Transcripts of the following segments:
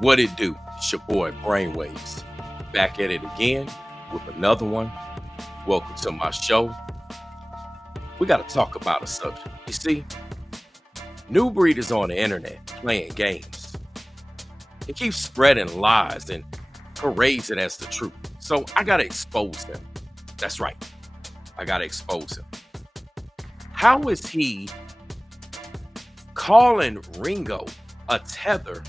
What it do? It's your boy Brainwaves. Back at it again with another one. Welcome to my show. We got to talk about a subject. You see, Nubreed is on the internet playing games. He keeps spreading lies and parades it as the truth. So I got to expose him. That's right. I got to expose him. How is he calling Ringo a tether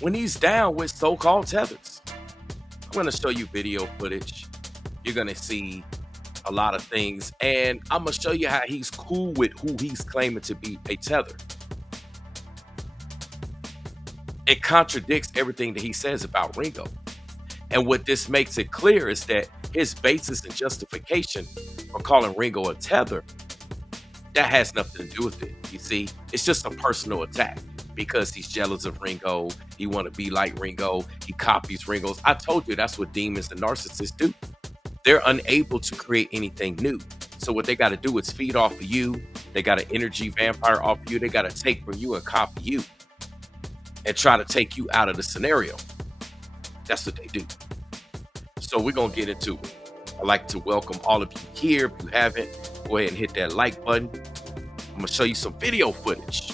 when he's down with so-called tethers? I'm going to show you video footage. You're going to see a lot of things, and I'm going to show you how he's cool with who he's claiming to be a tether. It contradicts everything that he says about Ringo. And what this makes it clear is that his basis and justification for calling Ringo a tether, that has nothing to do with it. You see, it's just a personal attack because he's jealous of Ringo. He want to be like Ringo. He copies Ringo's. I told you that's what demons and narcissists do. They're unable to create anything new. So what they got to do is feed off of you. They got an energy vampire off of you. They got to take from you and copy you and try to take you out of the scenario. That's what they do. So we're going to get into it. I'd like to welcome all of you here. If you haven't, go ahead and hit that like button. I'm going to show you some video footage.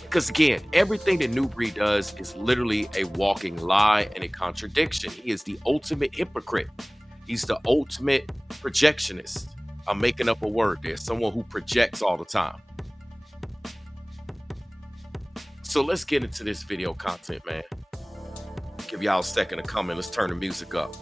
Because again, everything that Nubreed does is literally a walking lie and a contradiction. He is the ultimate hypocrite. He's the ultimate projectionist. I'm making up a word there. Someone who projects all the time. So let's get into this video content, man. Give y'all a second to come in. Let's turn the music up.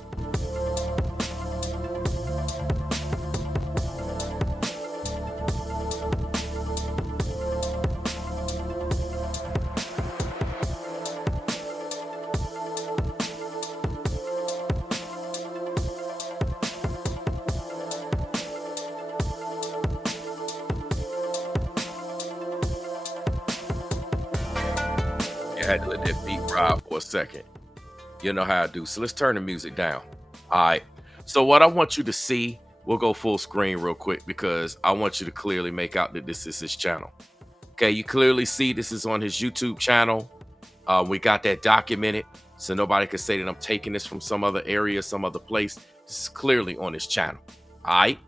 I had to let that beat ride for a second. You know how I do. So let's turn the music down. All right. So what I want you to see, we'll go full screen real quick because I want you to clearly make out that this is his channel. Okay, you clearly see this is on his YouTube channel. We got that documented, so nobody can say that I'm taking this from some other area, some other place. This is clearly on his channel. All right.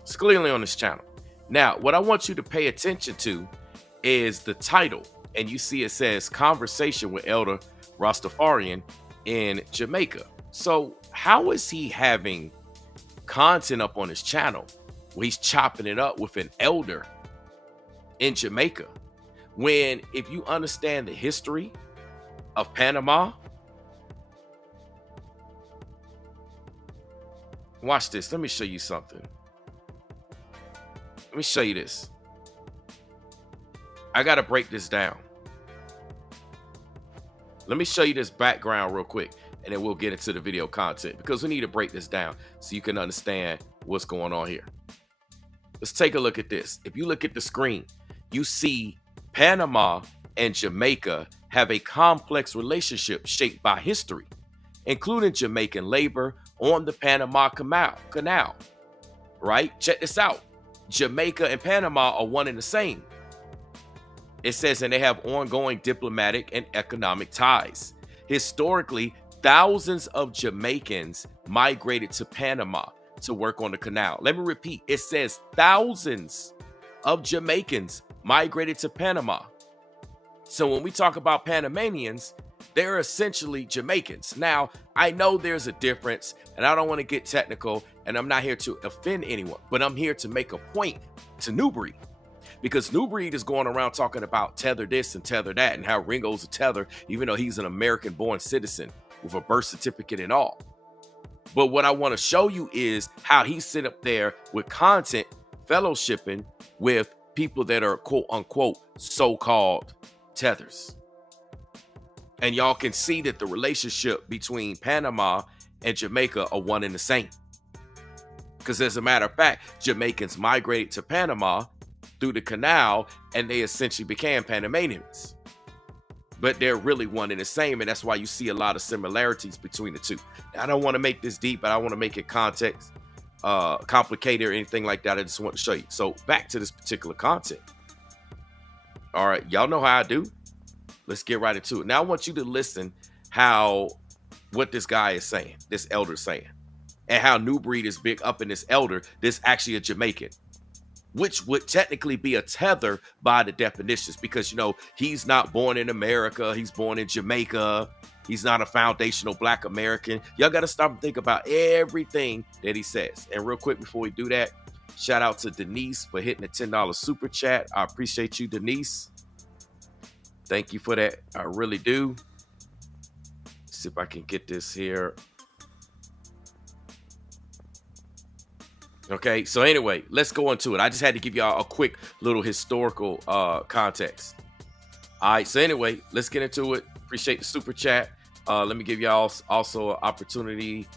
It's clearly on his channel. Now, what I want you to pay attention to is the title. And you see it says Conversation with Elder Rastafarian in Jamaica. So how is he having content up on his channel where he's chopping it up with an elder in Jamaica? When, if you understand the history of Panama, watch this. Let me show you something. Let me show you this. I got to break this down. Let me show you this background real quick, and then we'll get into the video content because we need to break this down so you can understand what's going on here. Let's take a look at this. If you look at the screen, you see Panama and Jamaica have a complex relationship shaped by history, including Jamaican labor on the Panama Canal. Right? Check this out. Jamaica and Panama are one and the same. It says, and they have ongoing diplomatic and economic ties. Historically, thousands of Jamaicans migrated to Panama to work on the canal. Let me repeat. It says thousands of Jamaicans migrated to Panama. So when we talk about Panamanians, they're essentially Jamaicans. Now, I know there's a difference, and I don't want to get technical, and I'm not here to offend anyone, but I'm here to make a point to Nubreed. Because Nubreed is going around talking about tether this and tether that and how Ringo's a tether, even though he's an American-born citizen with a birth certificate and all. But what I want to show you is how he's sit up there with content, fellowshipping with people that are quote-unquote so-called tethers. And y'all can see that the relationship between Panama and Jamaica are one and the same. Because as a matter of fact, Jamaicans migrated to Panama through the canal, and they essentially became Panamanians. But they're really one and the same, and that's why you see a lot of similarities between the two. Now, I don't want to make this deep, but I want to make it context complicated or anything like that. I just want to show you. So back to this particular content. All right, y'all know how I do. Let's get right into it. Now I want you to listen what this guy is saying, this elder saying, and how Nubreed is big up in this elder. This actually a Jamaican, which would technically be a tether by the definitions, because he's not born in America, he's born in Jamaica. He's not a foundational Black American. Y'all got to stop and think about everything that he says. And real quick before we do that, shout out to Denise for hitting the $10 super chat. I appreciate you, Denise. Thank you for that. I really do. Let's see if I can get this here. Okay, so anyway, let's go into it. I just had to give y'all a quick little historical context. All right, so anyway, let's get into it. Appreciate the super chat. Let me give y'all also an opportunity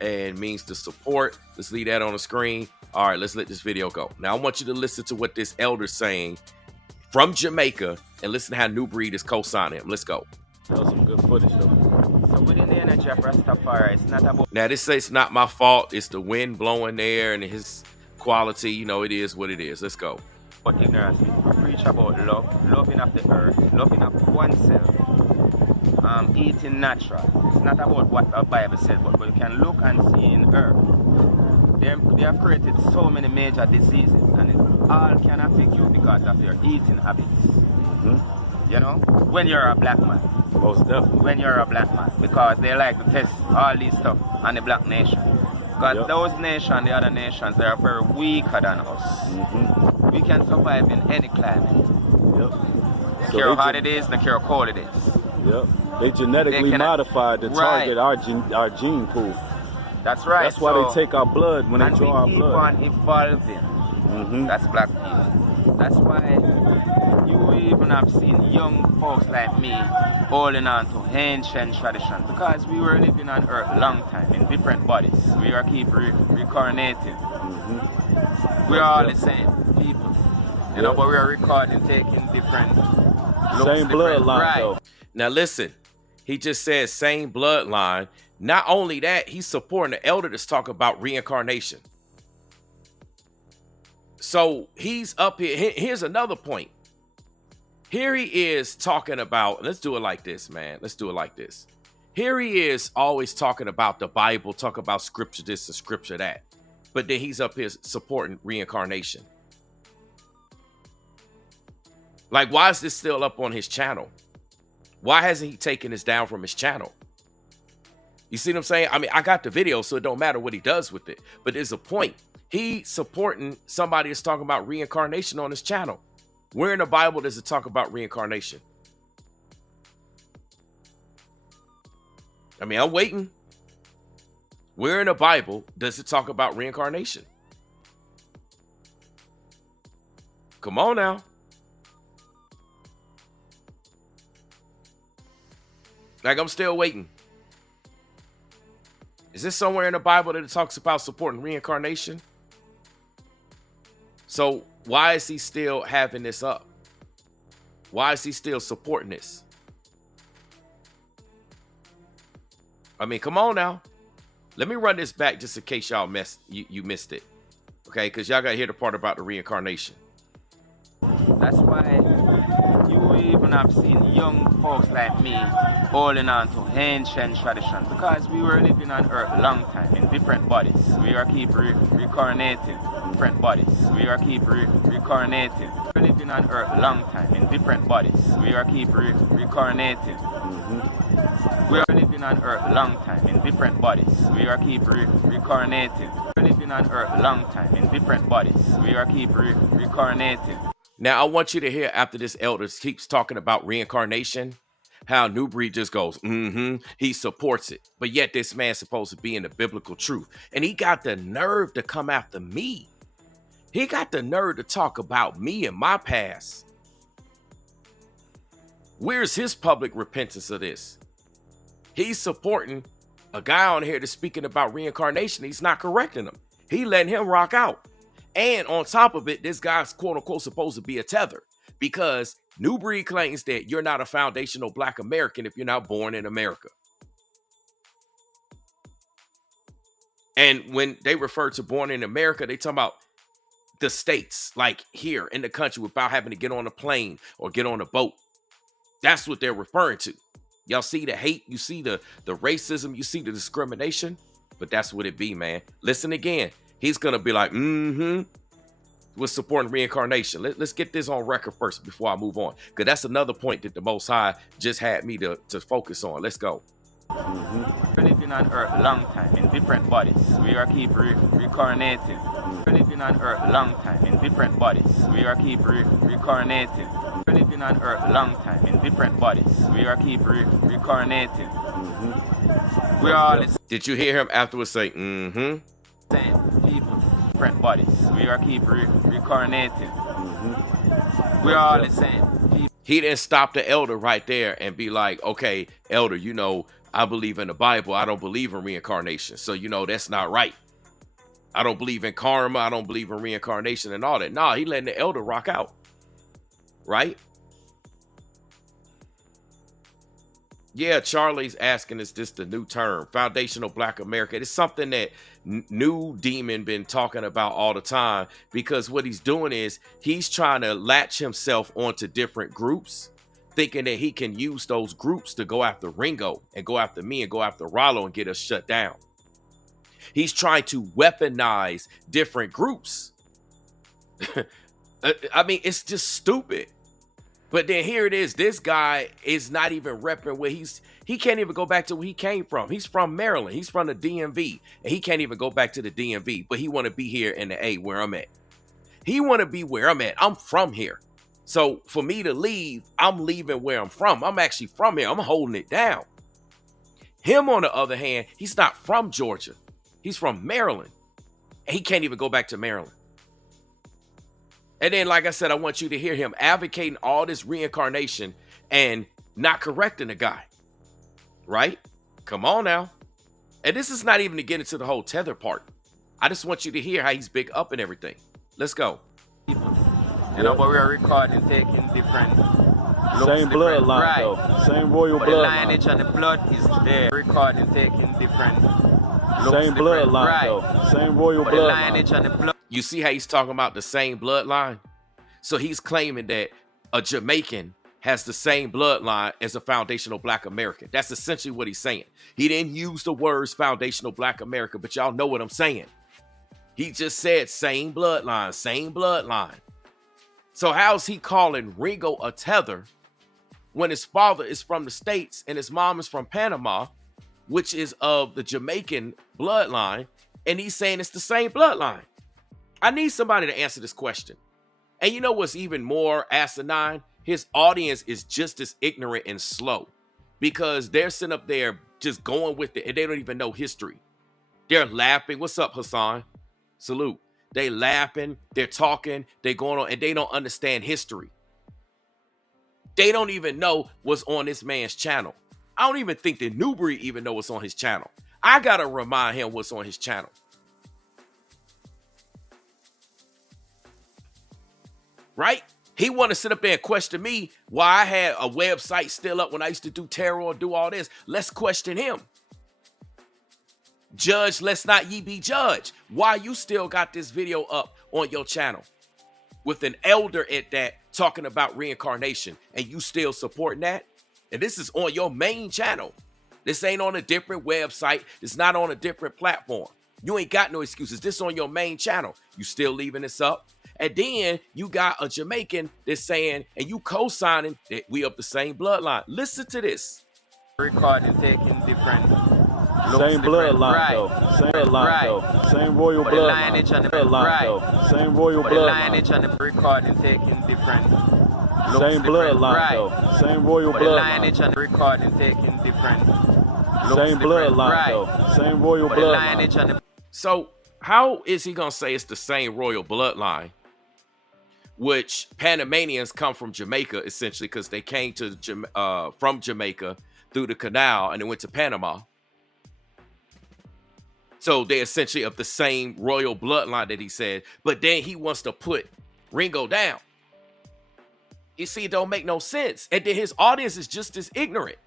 and means to support. Let's leave that on the screen. All right, let's let this video go. Now, I want you to listen to what this elder's saying from Jamaica and listen to how Nubreed is co-signing him. Let's go. That was some good footage, though. So within the energy of Rastafari, it's not about... Now, this says it's not my fault. It's the wind blowing there and his quality. It is what it is. Let's go. But ignorance, we preach about love, loving of the earth, loving of oneself, eating natural. It's not about what the Bible said, but you can look and see in earth. They have created so many major diseases, and it all can affect you because of your eating habits. When you're a black man. Most definitely. When you're a black man, because they like to test all these stuff on the black nation. Because those nations, the other nations, they are very weaker than us. We can survive in any climate. No care how hot it is, no care how cold it is. They genetically modified to target our gene pool. That's right. That's why they take our blood when they draw our blood. And we keep on evolving. That's black people. That's why you even have seen young folks like me holding on to ancient tradition, because we were living on earth a long time in different bodies. We are keep reincarnating. We are all the same people. But we are recording, taking different looks, same bloodline, though. Now listen, he just said same bloodline. Not only that, he's supporting the elder that's talking about reincarnation. So he's up here. Here's another point. Here he is talking about, let's do it like this, man. Let's do it like this. Here he is always talking about the Bible, talk about scripture this and scripture that. But then he's up here supporting reincarnation. Like, why is this still up on his channel? Why hasn't he taken this down from his channel? You see what I'm saying? I mean, I got the video, so it don't matter what he does with it. But there's a point. He supporting somebody that's talking about reincarnation on his channel. Where in the Bible does it talk about reincarnation? I mean, I'm waiting. Where in the Bible does it talk about reincarnation? Come on now. Like, I'm still waiting. Is this somewhere in the Bible that it talks about supporting reincarnation? So why is he still having this up? Why is he still supporting this? I mean, come on now. Let me run this back just in case y'all you missed it. Okay, because y'all got to hear the part about the reincarnation. That's why you even have seen young folks like me holding on to ancient tradition, because we were living on earth a long time in different bodies. We are keep reincarnating different bodies. We are keep reincarnating. We're living on earth a long time in different bodies. We are keep reincarnating. We are living on earth a long time in different bodies. We are keep reincarnating. We're living on earth a long time in different bodies. We are keep reincarnating. Now, I want you to hear, after this elder keeps talking about reincarnation, how Nubreed just goes, he supports it. But yet this man's supposed to be in the biblical truth. And he got the nerve to come after me. He got the nerve to talk about me and my past. Where's his public repentance of this? He's supporting a guy on here that's speaking about reincarnation. He's not correcting him. He letting him rock out. And on top of it, this guy's quote unquote supposed to be a tether, because Nubreed claims that you're not a foundational Black American if you're not born in America. And when they refer to born in America, they talk about the states, like here in the country, without having to get on a plane or get on a boat. That's what they're referring to. Y'all see the hate, you see the racism, you see the discrimination, but that's what it be, man. Listen again. He's gonna be like, with supporting reincarnation. Let's get this on record first before I move on, because that's another point that the Most High just had me to focus on. Let's go. We're living on earth a long time in different bodies. We are keep reincarnating. We're living on earth a long time in different bodies. We are keep reincarnating. We're living on earth a long time in different bodies. We are keep reincarnating. We're all the Did you hear him afterwards say, same people, different bodies. We are keep reincarnating. We're all the same people. He didn't stop the elder right there and be like, okay, elder, you know, I believe in the Bible. I don't believe in reincarnation. So, you know, that's not right. I don't believe in karma. I don't believe in reincarnation and all that. Nah, he letting the elder rock out. Right? Yeah, Charlie's asking, is this the new term? Foundational Black America. It's something that New Demon been talking about all the time, because what he's doing is he's trying to latch himself onto different groups, thinking that he can use those groups to go after Ringo and go after me and go after Rollo and get us shut down. He's trying to weaponize different groups. I mean, it's just stupid. But then here it is. This guy is not even repping where he can't even go back to where he came from. He's from Maryland. He's from the DMV. And he can't even go back to the DMV. But he want to be here in the A where I'm at. He want to be where I'm at. I'm from here. So for me to leave, I'm leaving where I'm from. I'm actually from here. I'm holding it down. Him, on the other hand, he's not from Georgia. He's from Maryland. And he can't even go back to Maryland. And then, like I said, I want you to hear him advocating all this reincarnation and not correcting the guy. Right? Come on now. And this is not even to get into the whole tether part. I just want you to hear how he's big up and everything. Let's go. You know, but we are recording, taking different looks, same bloodline, right, though. Same royal but bloodline. the lineage and the blood is there. Recording, taking different looks, same bloodline, right, though. Same royal but bloodline. the lineage and the blood. You see how he's talking about the same bloodline? So he's claiming that a Jamaican has the same bloodline as a foundational Black American. That's essentially what he's saying. He didn't use the words foundational Black America, but y'all know what I'm saying. He just said same bloodline, same bloodline. So how's he calling Ringo a tether when his father is from the States and his mom is from Panama, which is of the Jamaican bloodline, and he's saying it's the same bloodline? I need somebody to answer this question. And you know what's even more asinine? His audience is just as ignorant and slow, because they're sitting up there just going with it and they don't even know history. They're laughing. What's up, Hassan? Salute. They laughing, they're talking, they going on, and they don't understand history. They don't even know what's on this man's channel. I don't even think that Nubreed even know what's on his channel. I gotta remind him what's on his channel. Right? He want to sit up there and question me why I had a website still up when I used to do tarot or do all this. Let's question him. Judge, let's not ye be judged. Why you still got this video up on your channel with an elder at that talking about reincarnation, and you still supporting that? And this is on your main channel. This ain't on a different website. It's not on a different platform. You ain't got no excuses. This on your main channel. You still leaving this up? And then you got a Jamaican that's saying, and you co-signing that we of the same bloodline. Listen to this. Recording, taking different same bloodline, right, though. Same bloodline, right, though. Same royal but the bloodline. lineage and the bloodline, right, though. Same royal but the bloodline. lineage and the recording, taking different same bloodline, right, though. Same royal but bloodline. the lineage and the recording, taking different same bloodline, right, though. Same royal but bloodline. the lineage and the. So how is he gonna say it's the same royal bloodline, which Panamanians come from Jamaica, essentially, because they came to from Jamaica through the canal and they went to Panama? So they're essentially of the same royal bloodline that he said, but then he wants to put Ringo down. You see, it don't make no sense. And then his audience is just as ignorant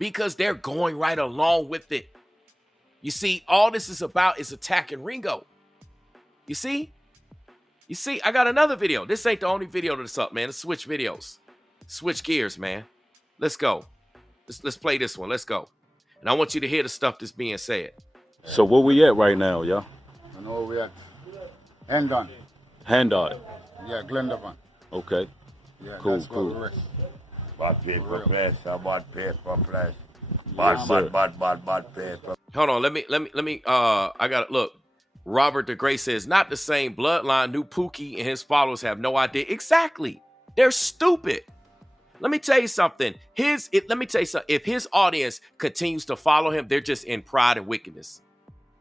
because they're going right along with it. You see, all this is about is attacking Ringo. You see? You see, I got another video. This ain't the only video that's up, man. Let's switch videos. Switch gears, man. Let's go. Let's play this one. Let's go. And I want you to hear the stuff that's being said. So where we at right now, y'all? I know we at Hendon. Hendon. Yeah, Glendovan. Okay. Yeah, Cool. Bad paper place, bad paper place. Bad paper. Hold on, let me I got look. Robert the Great says, not the same bloodline. New Pookie and his followers have no idea. Exactly. They're stupid. Let me tell you something. Let me tell you something. If his audience continues to follow him, they're just in pride and wickedness.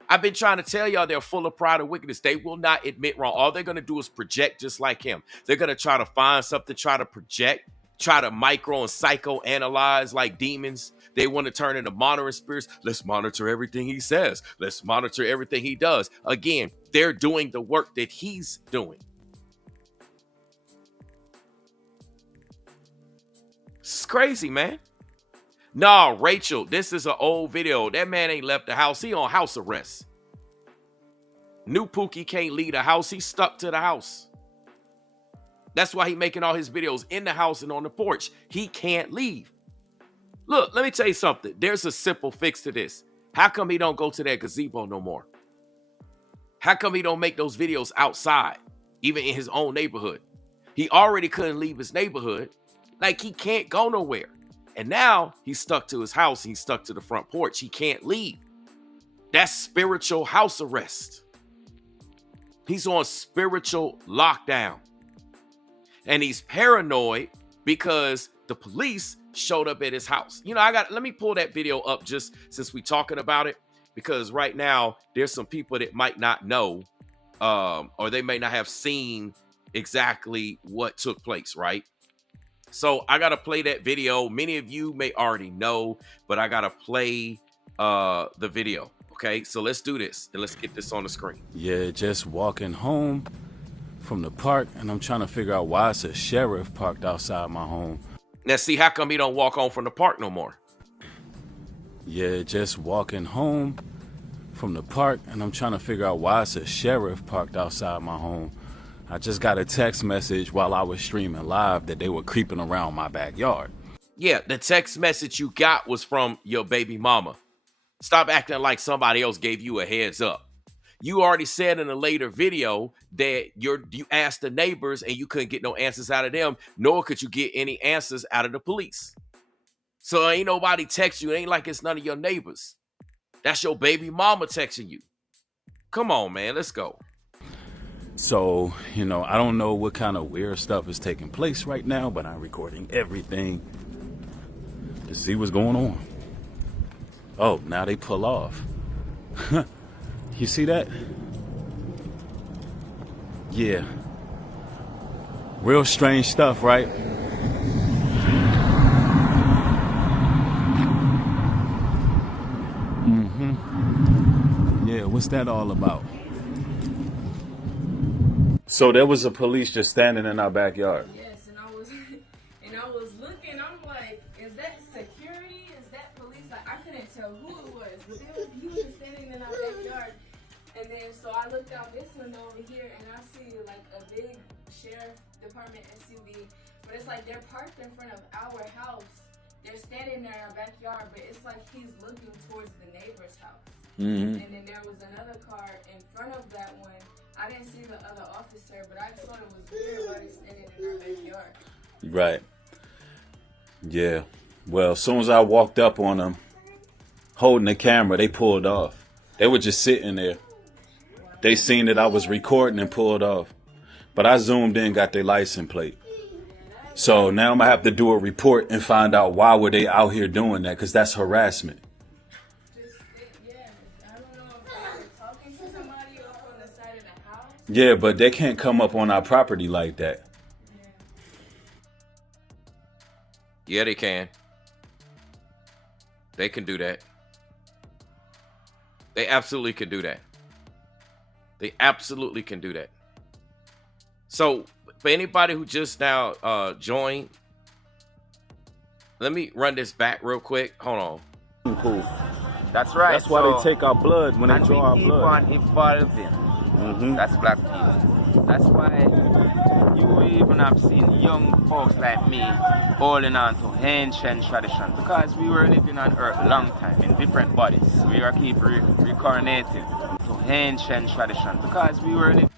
I've been trying to tell y'all they're full of pride and wickedness. They will not admit wrong. All they're going to do is project just like him. They're going to try to find something, try to project, try to micro and psychoanalyze like demons. They want to turn into monitoring spirits. Let's monitor everything he says. Let's monitor everything he does. Again, they're doing the work that he's doing. It's crazy, man. No, Rachel, this is an old video. That man ain't left the house. He on house arrest. New Pookie can't leave the house. He's stuck to the house. That's why he making all his videos in the house and on the porch. He can't leave. Look, let me tell you something. There's a simple fix to this. How come he don't go to that gazebo no more? How come he don't make those videos outside, even in his own neighborhood? He already couldn't leave his neighborhood. Like, he can't go nowhere. And now he's stuck to his house. He's stuck to the front porch. He can't leave. That's spiritual house arrest. He's on spiritual lockdown. And he's paranoid because the police showed up at his house. You know, let me pull that video up just since we're talking about it, because right now there's some people that might not know, or they may not have seen exactly what took place, right? So I got to play that video. Many of you may already know, but I got to play the video. Okay, so let's do this and let's get this on the screen. Yeah, just walking home from the park, and I'm trying to figure out why it's a sheriff parked outside my home. Now, see, how come he don't walk home from the park no more? Yeah, just walking home from the park, and I'm trying to figure out why it's a sheriff parked outside my home. I just got a text message while I was streaming live that they were creeping around my backyard. Yeah, the text message you got was from your baby mama. Stop acting like somebody else gave you a heads up. You already said in a later video that you asked the neighbors and you couldn't get no answers out of them, nor could you get any answers out of the police. So ain't nobody text you. It ain't like it's none of your neighbors. That's your baby mama texting you. Come on, man. Let's go. So, you know, I don't know what kind of weird stuff is taking place right now, but I'm recording everything to see what's going on. Oh, now they pull off. You see that? Yeah. Real strange stuff, right? Yeah, what's that all about? So there was a police just standing in our backyard. Yes, and I was looking. I'm like, is that security? Is that police? Like, I couldn't tell who it was, but he was just standing in our backyard. And then so I looked out this window over here, and I see like a big sheriff department SUV, but it's like they're parked in front of our house. They're standing there in our backyard, but it's like he's looking towards the neighbor's house. And then there was another car in front of that one. I didn't see the other officer, but I thought it was weird why they standing in our backyard. Right. Yeah. Well, as soon as I walked up on them, holding the camera, they pulled off. They were just sitting there. They seen that I was recording and pulled off. But I zoomed in, got their license plate. So now I'm going to have to do a report and find out why were they out here doing that, because that's harassment. Yeah, but they can't come up on our property like that. Yeah, they can. They can do that. They absolutely can do that. They absolutely can do that. So, for anybody who just now joined, let me run this back real quick. Hold on. Cool. That's right. That's why they take our blood when they draw our blood. And we keep on evolving. That's black people. That's why you even have seen young folks like me holding on to ancient tradition because we were living on earth a long time in different bodies. We are keep reincarnating to ancient tradition because we were living.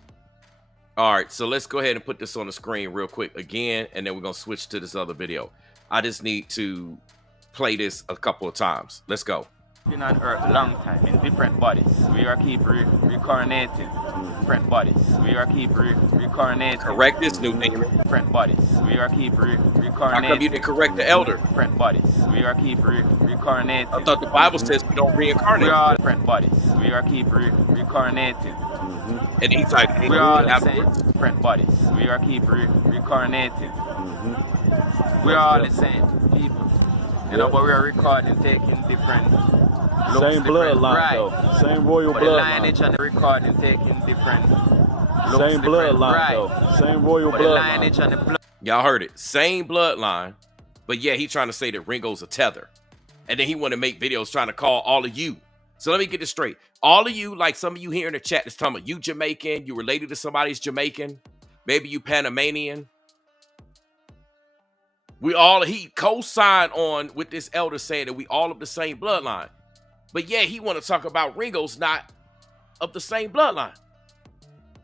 All right, so let's go ahead and put this on the screen real quick again, and then we're going to switch to this other video. I just need to play this a couple of times. Let's go. Been on earth a long time in different bodies. We are keep reincarnating different bodies. We are keep reincarnating. Correct this new name. Different bodies. We are keep reincarnating. How come you didn't correct the elder? Different bodies. We are keep reincarnating. I thought the Bible says we don't reincarnate. We are all different bodies. We are keep reincarnating. And he's like, we are all the same. Different bodies. We are keep reincarnating. We are all the same people. You know, but we are recording, taking different looks, same bloodline though. Same royal but the bloodline. lineage and the recording taking different looks, same bloodline right. though. Same royal but bloodline. the lineage and the blood. Y'all heard it. Same bloodline. But yeah, he's trying to say that Ringo's a tether. And then he want to make videos trying to call all of you. So let me get this straight. All of you, like some of you here in the chat, is talking about you Jamaican, you related to somebody's Jamaican, maybe you Panamanian. He co-signed on with this elder saying that we all of the same bloodline. But yeah, he want to talk about Ringo's not of the same bloodline.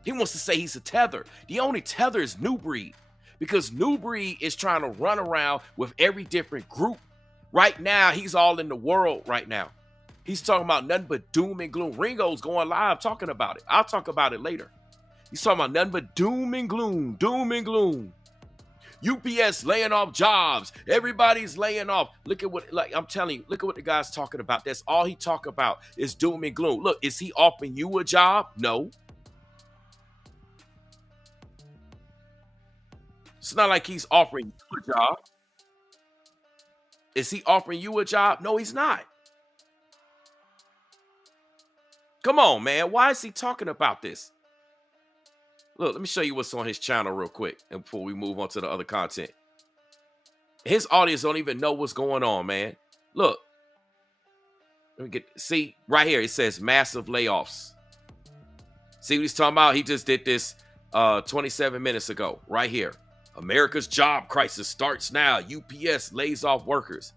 He wants to say he's a tether. The only tether is Nubreed, because Nubreed is trying to run around with every different group. Right now, he's all in the world right now. He's talking about nothing but doom and gloom. Ringo's going live talking about it. I'll talk about it later. He's talking about nothing but doom and gloom, doom and gloom. UPS laying off jobs. Everybody's laying off. Look at what, like I'm telling you, look at what the guy's talking about. That's all he talk about is doom and gloom. Look, is he offering you a job? No. It's not like he's offering you a job. Is he offering you a job? No, he's not. Come on, man. Why is he talking about this? Look, let me show you what's on his channel real quick and before we move on to the other content. His audience don't even know what's going on, man. Look. Let me see, right here, it says massive layoffs. See what he's talking about? He just did this 27 minutes ago, right here. America's job crisis starts now. UPS lays off workers.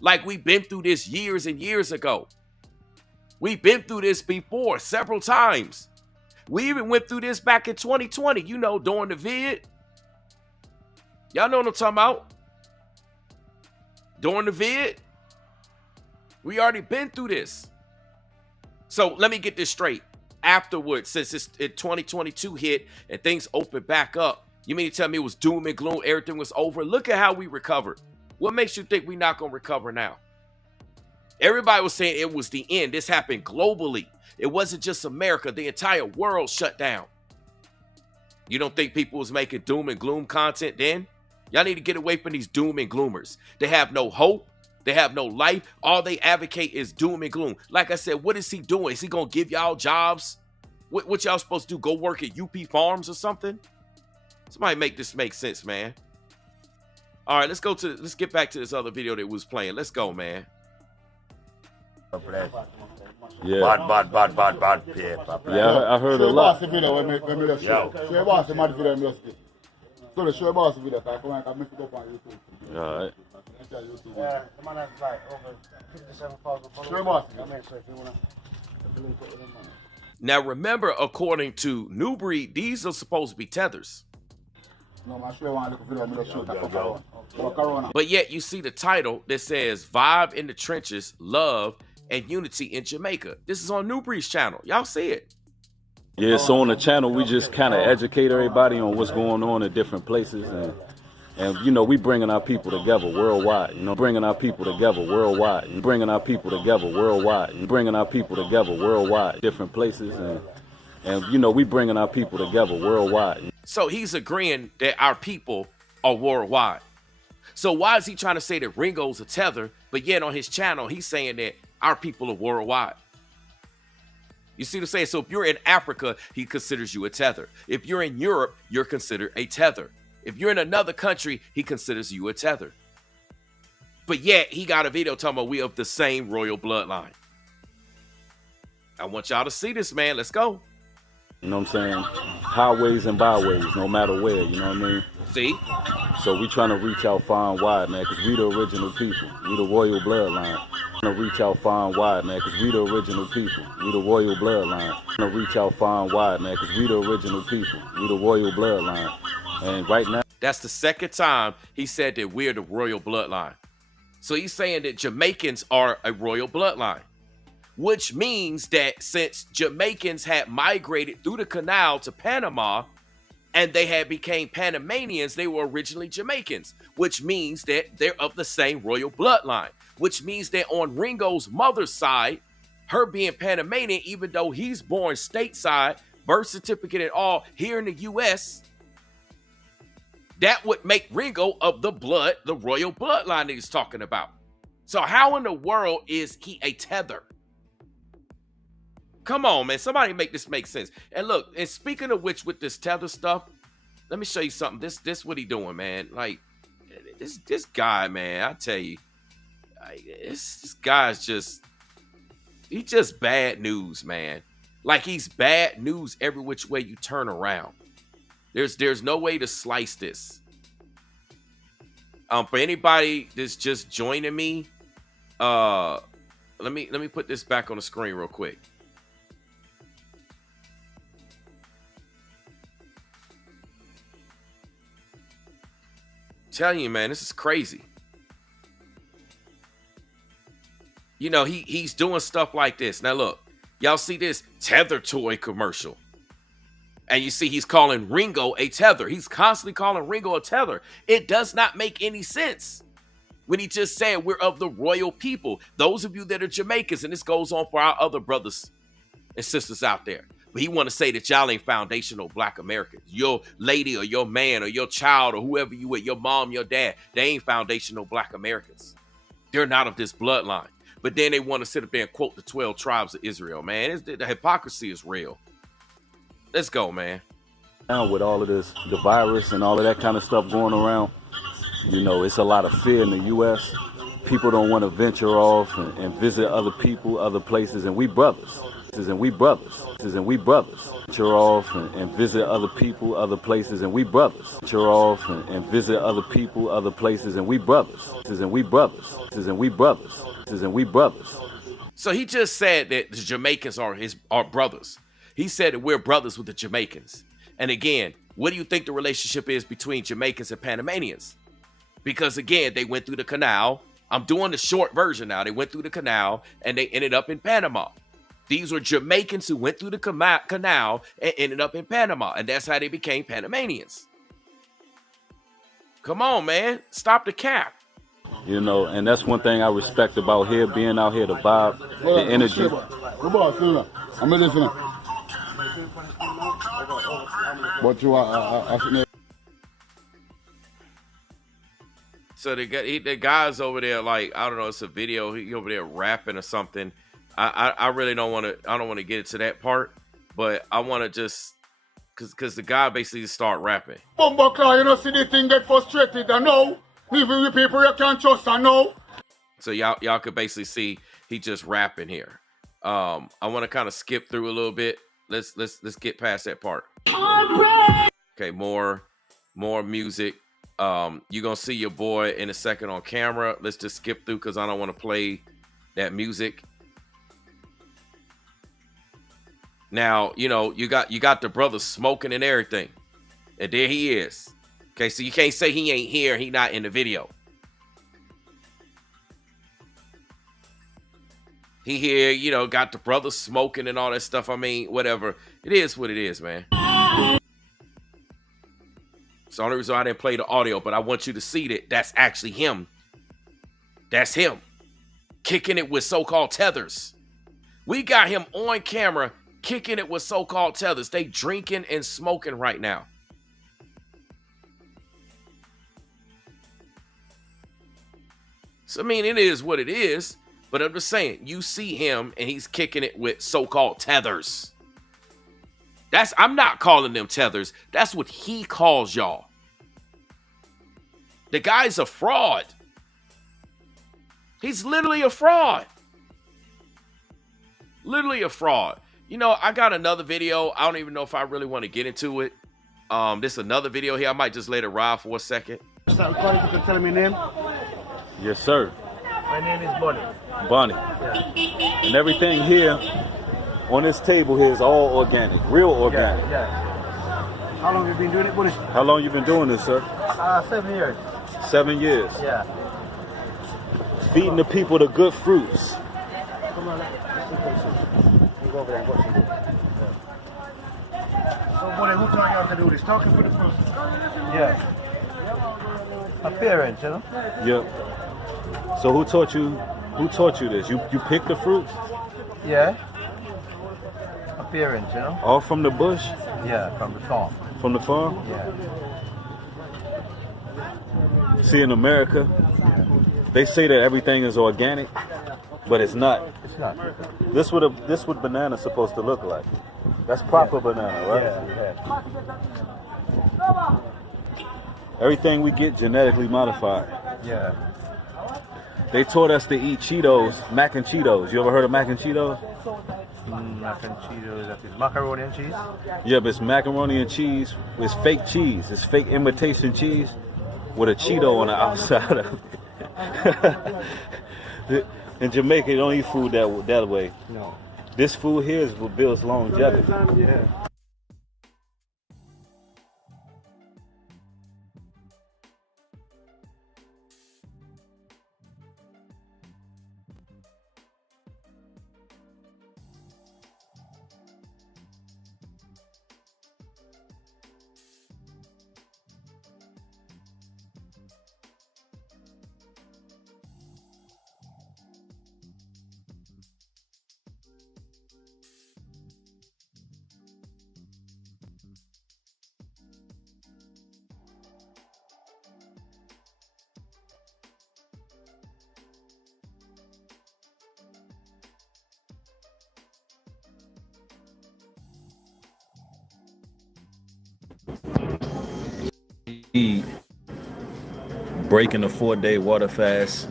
Like we've been through this years and years ago. We've been through this before several times. We even went through this back in 2020, you know, during the vid. Y'all know what I'm talking about? During the vid. We already been through this. So let me get this straight. Afterwards, since it's 2022 hit and things opened back up, you mean to tell me it was doom and gloom, everything was over? Look at how we recovered. What makes you think we're not going to recover now? Everybody was saying it was the end. This happened globally. It wasn't just America. The entire world shut down. You don't think people was making doom and gloom content then? Y'all need to get away from these doom and gloomers. They have no hope. They have no life. All they advocate is doom and gloom. Like I said, what is he doing? Is he going to give y'all jobs? What y'all supposed to do? Go work at UP Farms or something? Somebody make this make sense, man. All right, let's get back to this other video that was playing. Let's go, man. Yeah. Bad paper. Yeah, I heard a lot. All right. Yeah, the man has like over 57,000 followers. Now remember, according to Nubreed, these are supposed to be tethers. But yet you see the title that says Vibe in the Trenches, Love and Unity in Jamaica. This is on Nubreed's channel. Y'all see it. Yeah, so on the channel, we just kind of educate everybody on what's going on in different places. And you know, we bringing our people together worldwide. You know, bringing our people together worldwide. And bringing our people together worldwide. And bringing our people together worldwide. Different places. And you know, we bringing our people together worldwide. So he's agreeing that our people are worldwide. So why is he trying to say that Ringo's a tether, but yet on his channel, he's saying that our people are worldwide? You see what I'm saying? So if you're in Africa, he considers you a tether. If you're in Europe, you're considered a tether. If you're in another country, he considers you a tether. But yet he got a video talking about we of the same royal bloodline. I want y'all to see this, man. Let's go. You know what I'm saying? Highways and byways, no matter where, you know what I mean? See? So we trying to reach out far and wide, man, because we the original people. We the royal bloodline. Trying to reach out far and wide, man, because we the original people. We the royal bloodline. Trying to reach out far and wide, man, because we the original people. We the royal bloodline. And right now, that's the second time he said that we're the royal bloodline. So he's saying that Jamaicans are a royal bloodline, which means that since Jamaicans had migrated through the canal to Panama and they had became Panamanians, they were originally Jamaicans, which means that they're of the same royal bloodline, which means that on Ringo's mother's side, her being Panamanian, even though he's born stateside, birth certificate and all here in the U.S., that would make Ringo of the royal bloodline that he's talking about. So how in the world is he a tether? Come on, man. Somebody make this make sense. And look, and speaking of which, with this tether stuff, let me show you something. This what he doing, man. Like, this guy, man, I tell you, this guy's he's just bad news, man. Like, he's bad news every which way you turn around. There's no way to slice this. For anybody that's just joining me, let me put this back on the screen real quick. Telling you, man, this is crazy. You know, he's doing stuff like this. Now look, y'all see this Tether toy commercial, and you see he's calling Ringo a tether. He's constantly calling Ringo a tether. It does not make any sense when he just said we're of the royal people. Those of you that are Jamaicans, and this goes on for our other brothers and sisters out there. But he want to say that y'all ain't foundational black Americans. Your lady or your man or your child or whoever you with, your mom, your dad, they ain't foundational black Americans. They're not of this bloodline. But then they want to sit up there and quote the 12 tribes of Israel, man. The hypocrisy is real. Let's go, man. now with all of this, the virus and all of that kind of stuff going around, you know, it's a lot of fear in the U.S. People don't want to venture off and visit other people, other places, and we brothers. And we brothers. Venture off and visit other people, other places, and we brothers. Venture off and visit other people, other places, and we brothers. And we brothers. And we brothers. And we brothers. So he just said that the Jamaicans are our brothers. He said that we're brothers with the Jamaicans. And again, what do you think the relationship is between Jamaicans and Panamanians? Because again, they went through the canal. I'm doing the short version now. They went through the canal and they ended up in Panama. These were Jamaicans who went through the canal and ended up in Panama. And that's how they became Panamanians. Come on, man. Stop the cap. You know, and that's one thing I respect about here, being out here, the vibe, the energy. I'm listening. But you are, So the guys over there, like, I don't know, it's a video. He over there rapping or something. I really don't want to. I don't want to get into that part, but I want to just because the guy basically just start rapping. Bumbleclaw, you know, see the thing get frustrated. I know. Even with people you can't trust. I know. So y'all could basically see he just rapping here. I want to kind of skip through a little bit. Let's get past that part. Okay, more music. You're gonna see your boy in a second on camera. Let's just skip through because I don't want to play that music. Now, you know, you got the brother smoking and everything. And there he is. Okay, so you can't say he ain't here, he not in the video. He here, you know, got the brother smoking and all that stuff. I mean, whatever. It is what it is, man. It's the only reason I didn't play the audio, but I want you to see that that's actually him. That's him. Kicking it with so-called tethers. We got him on camera kicking it with so-called tethers. They drinking and smoking right now. So, I mean, it is what it is. But I'm just saying, you see him and he's kicking it with so-called tethers. I'm not calling them tethers. That's what he calls y'all. The guy's a fraud. He's literally a fraud. Literally a fraud. You know, I got another video. I don't even know if I really want to get into it. This is another video here. I might just let it ride for a second. Start recording, you can tell me your name. Yes, sir. My name is Bonnie. Bonnie. Yeah. And everything here on this table here is all organic, real organic. Yeah. How long have you been doing it, Bonnie? How long you been doing this, sir? 7 years. 7 years. Yeah. Feeding the people the good fruits. Come on, let's you go over there and watch you. So, Bonnie, who taught you how to do this? Talking for the person. Yeah. My parents, you know? Yep. So who taught you this? You picked the fruits? Yeah. My parents, you know? All from the bush? Yeah, from the farm. From the farm? Yeah. See, in America, they say that everything is organic, but it's not. It's not. This what banana's supposed to look like. That's proper banana, right? Yeah. Everything we get genetically modified. Yeah. They taught us to eat Cheetos, mac and Cheetos. You ever heard of mac and Cheetos? Mac and Cheetos, that is macaroni and cheese? Yeah, but it's macaroni and cheese. It's fake cheese. It's fake imitation cheese with a Cheeto on the outside of it. In Jamaica, they don't eat food that way. No. This food here is what builds longevity. Yeah. Breaking a 4-day water fast.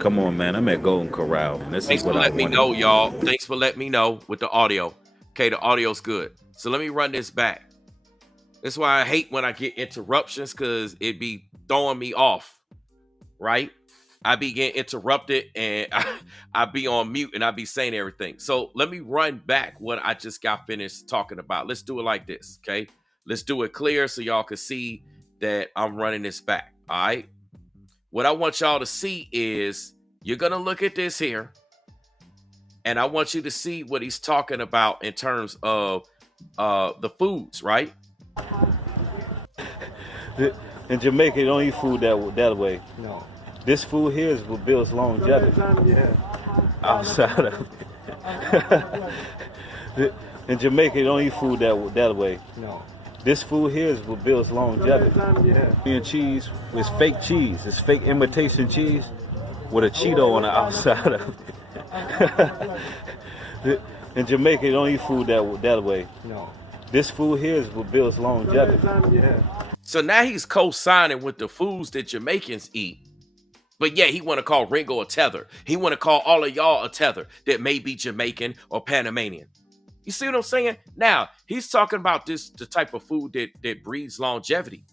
Come on, man. I'm at Golden Corral. And this Thanks is what for I letting me wanted. know, y'all. Thanks for letting me know with the audio. Okay, the audio's good. So let me run this back. That's why I hate when I get interruptions, because it be throwing me off, right? I be getting interrupted and I be on mute and I be saying everything. So let me run back what I just got finished talking about. Let's do it like this, okay? Let's do it clear so y'all can see that I'm running this back, all right? What I want y'all to see is you're going to look at this here, and I want you to see what he's talking about in terms of the foods, right? In Jamaica, they don't eat food that way. No. This food here is what builds longevity. Yeah. Outside of it. In Jamaica, they don't eat food that way. No. This food here is what builds longevity. Yeah. And cheese is fake cheese. It's fake imitation cheese with a Cheeto on the outside of it. In Jamaica, they don't eat food that way. No. This food here is what builds longevity. Yeah. So now he's co-signing with the foods that Jamaicans eat. But yeah, he want to call Ringo a tether. He want to call all of y'all a tether that may be Jamaican or Panamanian. You see what I'm saying? Now, he's talking about the type of food that breeds longevity.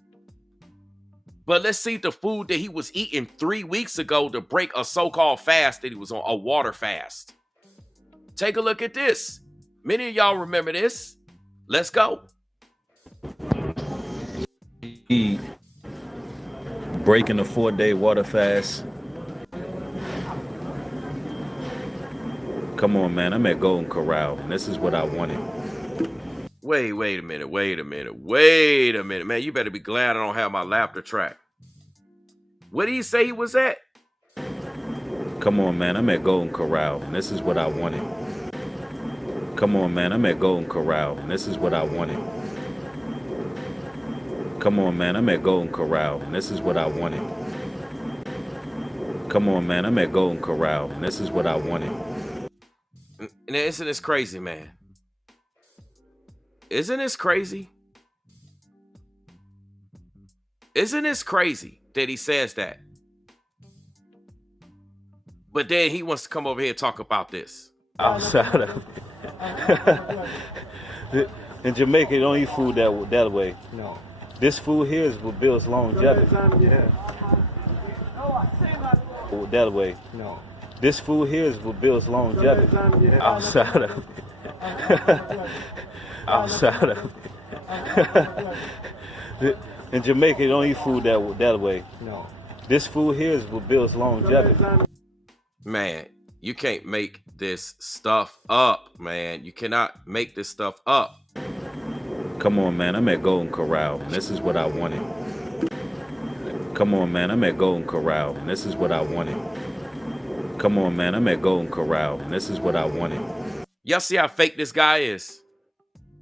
But let's see the food that he was eating 3 weeks ago to break a so-called fast that he was on, a water fast. Take a look at this. Many of y'all remember this. Let's go. Breaking a 4-day water fast. Come on, man. I'm at Golden Corral, and this is what I wanted. Wait a minute, man. You better be glad I don't have my laughter track. Where did he say he was at? Come on, man. I'm at Golden Corral, and this is what I wanted. Come on, man. I'm at Golden Corral, and this is what I wanted. Come on, man. I'm at Golden Corral, and this is what I wanted. Come on, man. I'm at Golden Corral, and this is what I wanted. And isn't this crazy, man? Isn't this crazy? Isn't this crazy that he says that? But then he wants to come over here and talk about this. Outside of In Jamaica, they don't eat food that way. No. This food here is what builds longevity. Yeah. That way. No. This food here is what builds longevity. Outside of outside of in Jamaica, they don't eat food that way. No. This food here is what builds longevity. Man, you can't make this stuff up, man. You cannot make this stuff up. Come on, man. I'm at Golden Corral, and this is what I wanted. Come on, man. I'm at Golden Corral, and this is what I wanted. Come on, man. I'm at Golden Corral, and this is what I wanted. Y'all see how fake this guy is?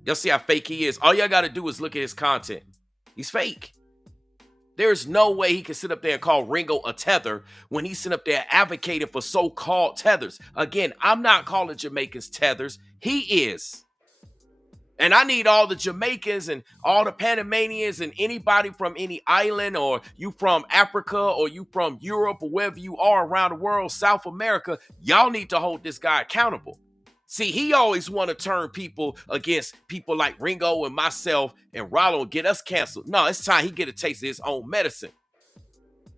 Y'all see how fake he is? All y'all got to do is look at his content. He's fake. There's no way he can sit up there and call Ringo a tether when he's sitting up there advocating for so-called tethers. Again, I'm not calling Jamaicans tethers. He is. And I need all the Jamaicans and all the Panamanians and anybody from any island, or you from Africa or you from Europe or wherever you are around the world, South America, y'all need to hold this guy accountable. See, he always want to turn people against people like Ringo and myself and Rollo and get us canceled. No, it's time he get a taste of his own medicine.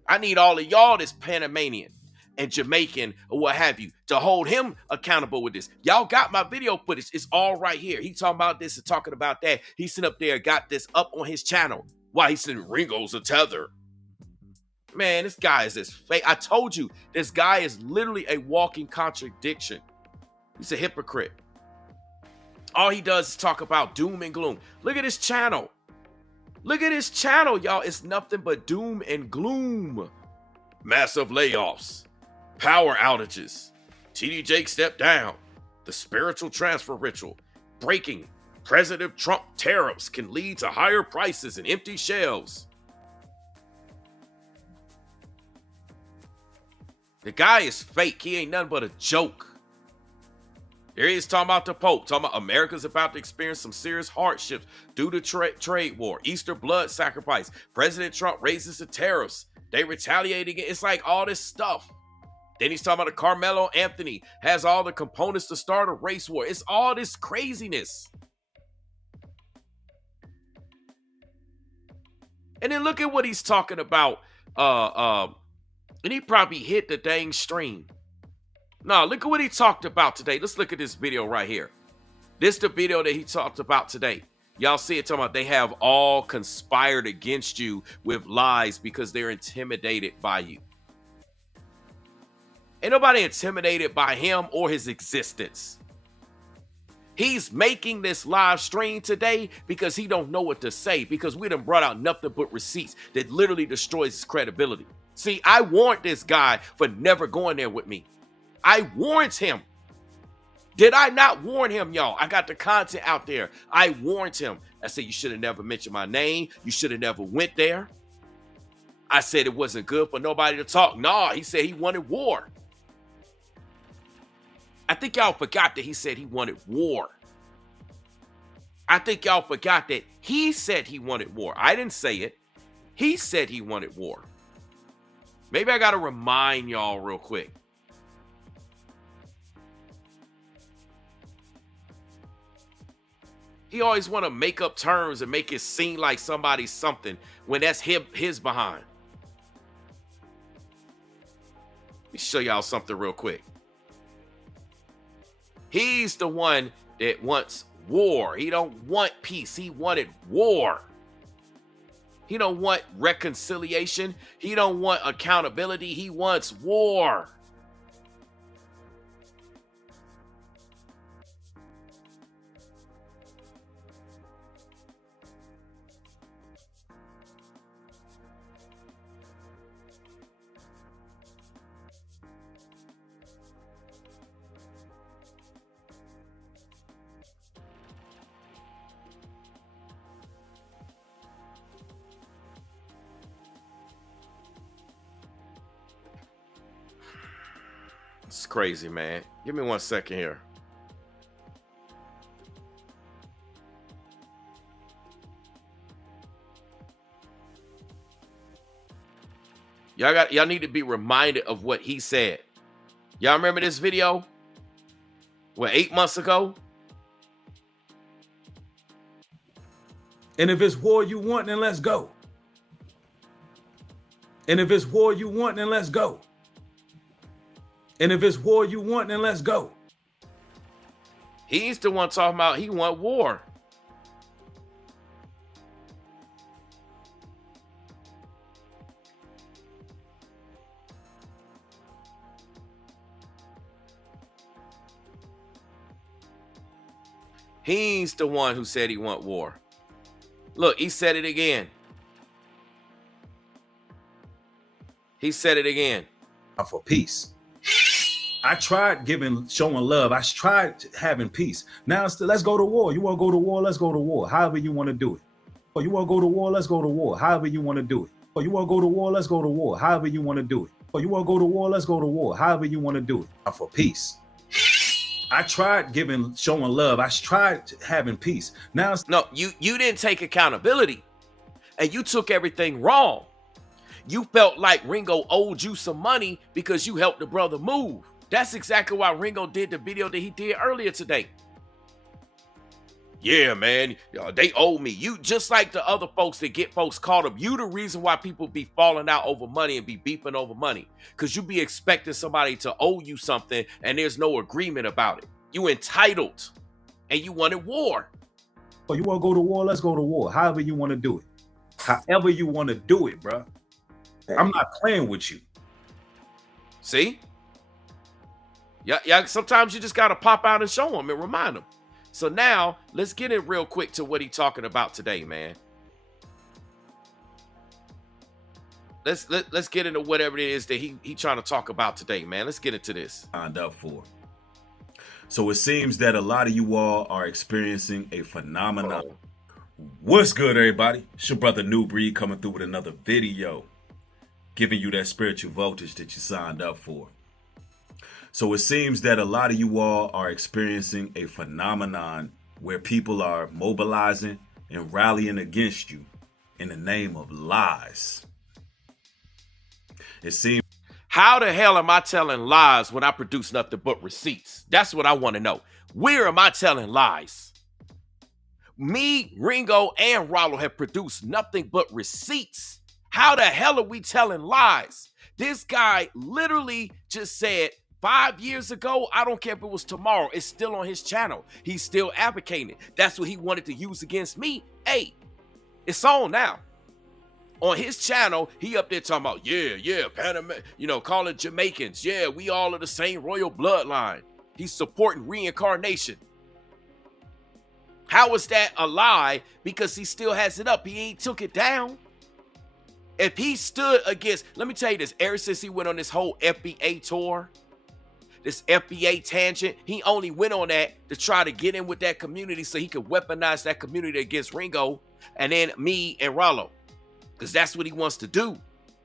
I need all of y'all that's Panamanian and Jamaican or what have you to hold him accountable with this. Y'all got my video footage. It's all right here. He talking about this and talking about that. He sitting up there, got this up on his channel. Why he said Ringo's a tether. Man, this guy is this fake. I told you, this guy is literally a walking contradiction. He's a hypocrite. All he does is talk about doom and gloom. Look at his channel. Look at his channel, y'all. It's nothing but doom and gloom. Massive layoffs. Power outages. TD Jake stepped down. The spiritual transfer ritual. Breaking. President Trump tariffs can lead to higher prices and empty shelves. The guy is fake. He ain't nothing but a joke. Here he is talking about the Pope, talking about America's about to experience some serious hardships due to trade war, Easter blood sacrifice. President Trump raises the tariffs. They retaliate again. It's like all this stuff. Then he's talking about the Carmelo Anthony has all the components to start a race war. It's all this craziness. And then look at what he's talking about. And he probably hit the dang stream. No, look at what he talked about today. Let's look at this video right here. This is the video that he talked about today. Y'all see it talking about they have all conspired against you with lies because they're intimidated by you. Ain't nobody intimidated by him or his existence. He's making this live stream today because he don't know what to say, because we done brought out nothing but receipts that literally destroys his credibility. See, I warned this guy for never going there with me. I warned him. Did I not warn him, y'all? I got the content out there. I warned him. I said, you should have never mentioned my name. You should have never went there. I said it wasn't good for nobody to talk. Nah, he said he wanted war. I think y'all forgot that he said he wanted war. I think y'all forgot that he said he wanted war. I didn't say it. He said he wanted war. Maybe I got to remind y'all real quick. He always want to make up terms and make it seem like somebody's something when that's his behind. Let me show y'all something real quick. He's the one that wants war. He don't want peace. He wanted war. He don't want reconciliation. He don't want accountability. He wants war. It's crazy, man. Give me 1 second here. Y'all need to be reminded of what he said. Y'all remember this video? What, 8 months ago? And if it's war you want, then let's go. And if it's war you want, then let's go. And if it's war you want, then let's go. He's the one talking about he want war. He's the one who said he want war. Look, he said it again. He said it again. For peace. I tried showing love. I tried having peace. Now let's go to war. You want to go to war? Let's go to war. However you want to do it. Or you want to go to war? Let's go to war. However you want to do it. Or you want to go to war? Let's go to war. However you want to do it. Or you want to go to war? Let's go to war. However you want to do it. For peace. I tried showing love. I tried having peace. Now no, you didn't take accountability, and you took everything wrong. You felt like Ringo owed you some money because you helped the brother move. That's exactly why Ringo did the video that he did earlier today. Yeah, man, they owe me. You just like the other folks that get folks caught up. You the reason why people be falling out over money and be beefing over money. Because you be expecting somebody to owe you something and there's no agreement about it. You entitled and you wanted war. Oh, you want to go to war? Let's go to war. However you want to do it. However you want to do it, bro. I'm not playing with you. See? Yeah, sometimes you just got to pop out and show them and remind them. So now, let's get in real quick to what he's talking about today, man. Let's get into whatever it is that he trying to talk about today, man. Let's get into this. Signed up for. So it seems that a lot of you all are experiencing a phenomenon. What's good, everybody? It's your brother Nubreed coming through with another video, giving you that spiritual voltage that you signed up for. So it seems that a lot of you all are experiencing a phenomenon where people are mobilizing and rallying against you in the name of lies. It seems. How the hell am I telling lies when I produce nothing but receipts? That's what I want to know. Where am I telling lies? Me, Ringo, and Rollo have produced nothing but receipts. How the hell are we telling lies? This guy literally just said 5 years ago, I don't care if it was tomorrow, it's still on his channel. He's still advocating it. That's what he wanted to use against me. Hey, it's on now. On his channel, he up there talking about, yeah, Panama, calling Jamaicans. Yeah, we all are the same royal bloodline. He's supporting reincarnation. How is that a lie? Because he still has it up. He ain't took it down. If he stood against, let me tell you this, ever since he went on this whole FBA tour, this FBA tangent, he only went on that to try to get in with that community so he could weaponize that community against Ringo and then me and Rollo. Because that's what he wants to do.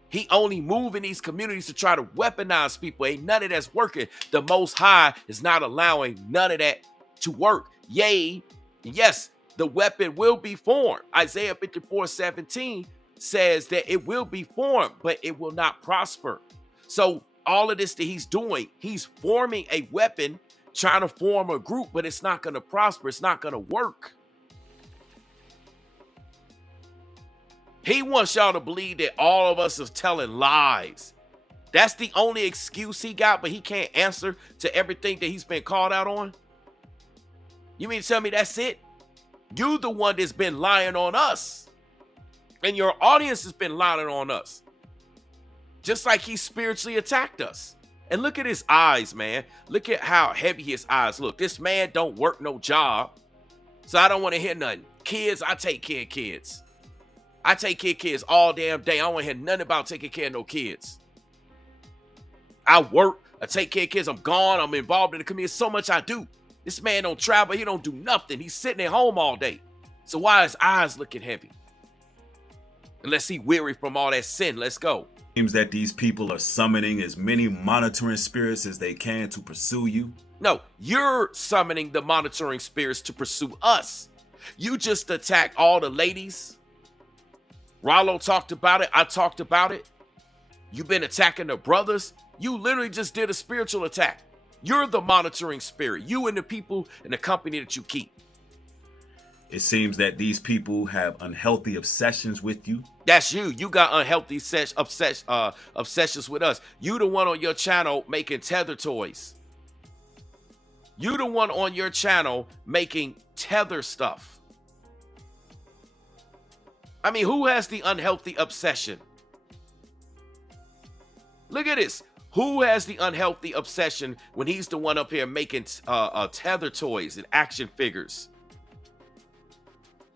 He only move in these communities to try to weaponize people. Ain't none of that's working. The Most High is not allowing none of that to work. Yea, yes, the weapon will be formed. Isaiah 54:17 says that it will be formed, but it will not prosper. So all of this that he's doing, he's forming a weapon, trying to form a group, but it's not going to prosper. It's not going to work. He wants y'all to believe that all of us is telling lies. That's the only excuse he got, but he can't answer to everything that he's been called out on. You mean to tell me that's it? You the one that's been lying on us. And your audience has been lying on us. Just like he spiritually attacked us. And look at his eyes, man. Look at how heavy his eyes look. This man don't work no job. So I don't want to hear nothing. Kids, I take care of kids. I take care of kids all damn day. I don't want to hear nothing about taking care of no kids. I work. I take care of kids. I'm gone. I'm involved in the community. So much I do. This man don't travel. He don't do nothing. He's sitting at home all day. So why is his eyes looking heavy? Unless he weary from all that sin. Let's go. Seems that these people are summoning as many monitoring spirits as they can to pursue you. No, you're summoning the monitoring spirits to pursue us. You just attacked all the ladies. Rollo talked about it. I talked about it. You've been attacking the brothers. You literally just did a spiritual attack. You're the monitoring spirit. You and the people and the company that you keep. It seems that these people have unhealthy obsessions with you. That's you. You got unhealthy obsessions with us. You the one on your channel making Tether toys. You the one on your channel making Tether stuff. I mean, who has the unhealthy obsession? Look at this. Who has the unhealthy obsession when he's the one up here making Tether toys and action figures?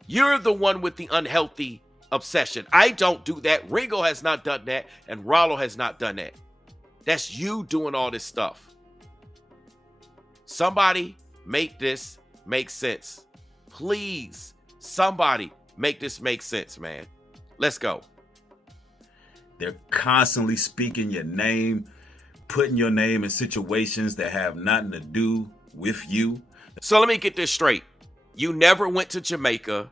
You're the one with the unhealthy obsession. I don't do that. Ringo has not done that, and Rollo has not done that. That's you doing all this stuff. Somebody make this make sense. Please, somebody make this make sense, man. Let's go. They're constantly speaking your name, putting your name in situations that have nothing to do with you. So let me get this straight. You never went to Jamaica.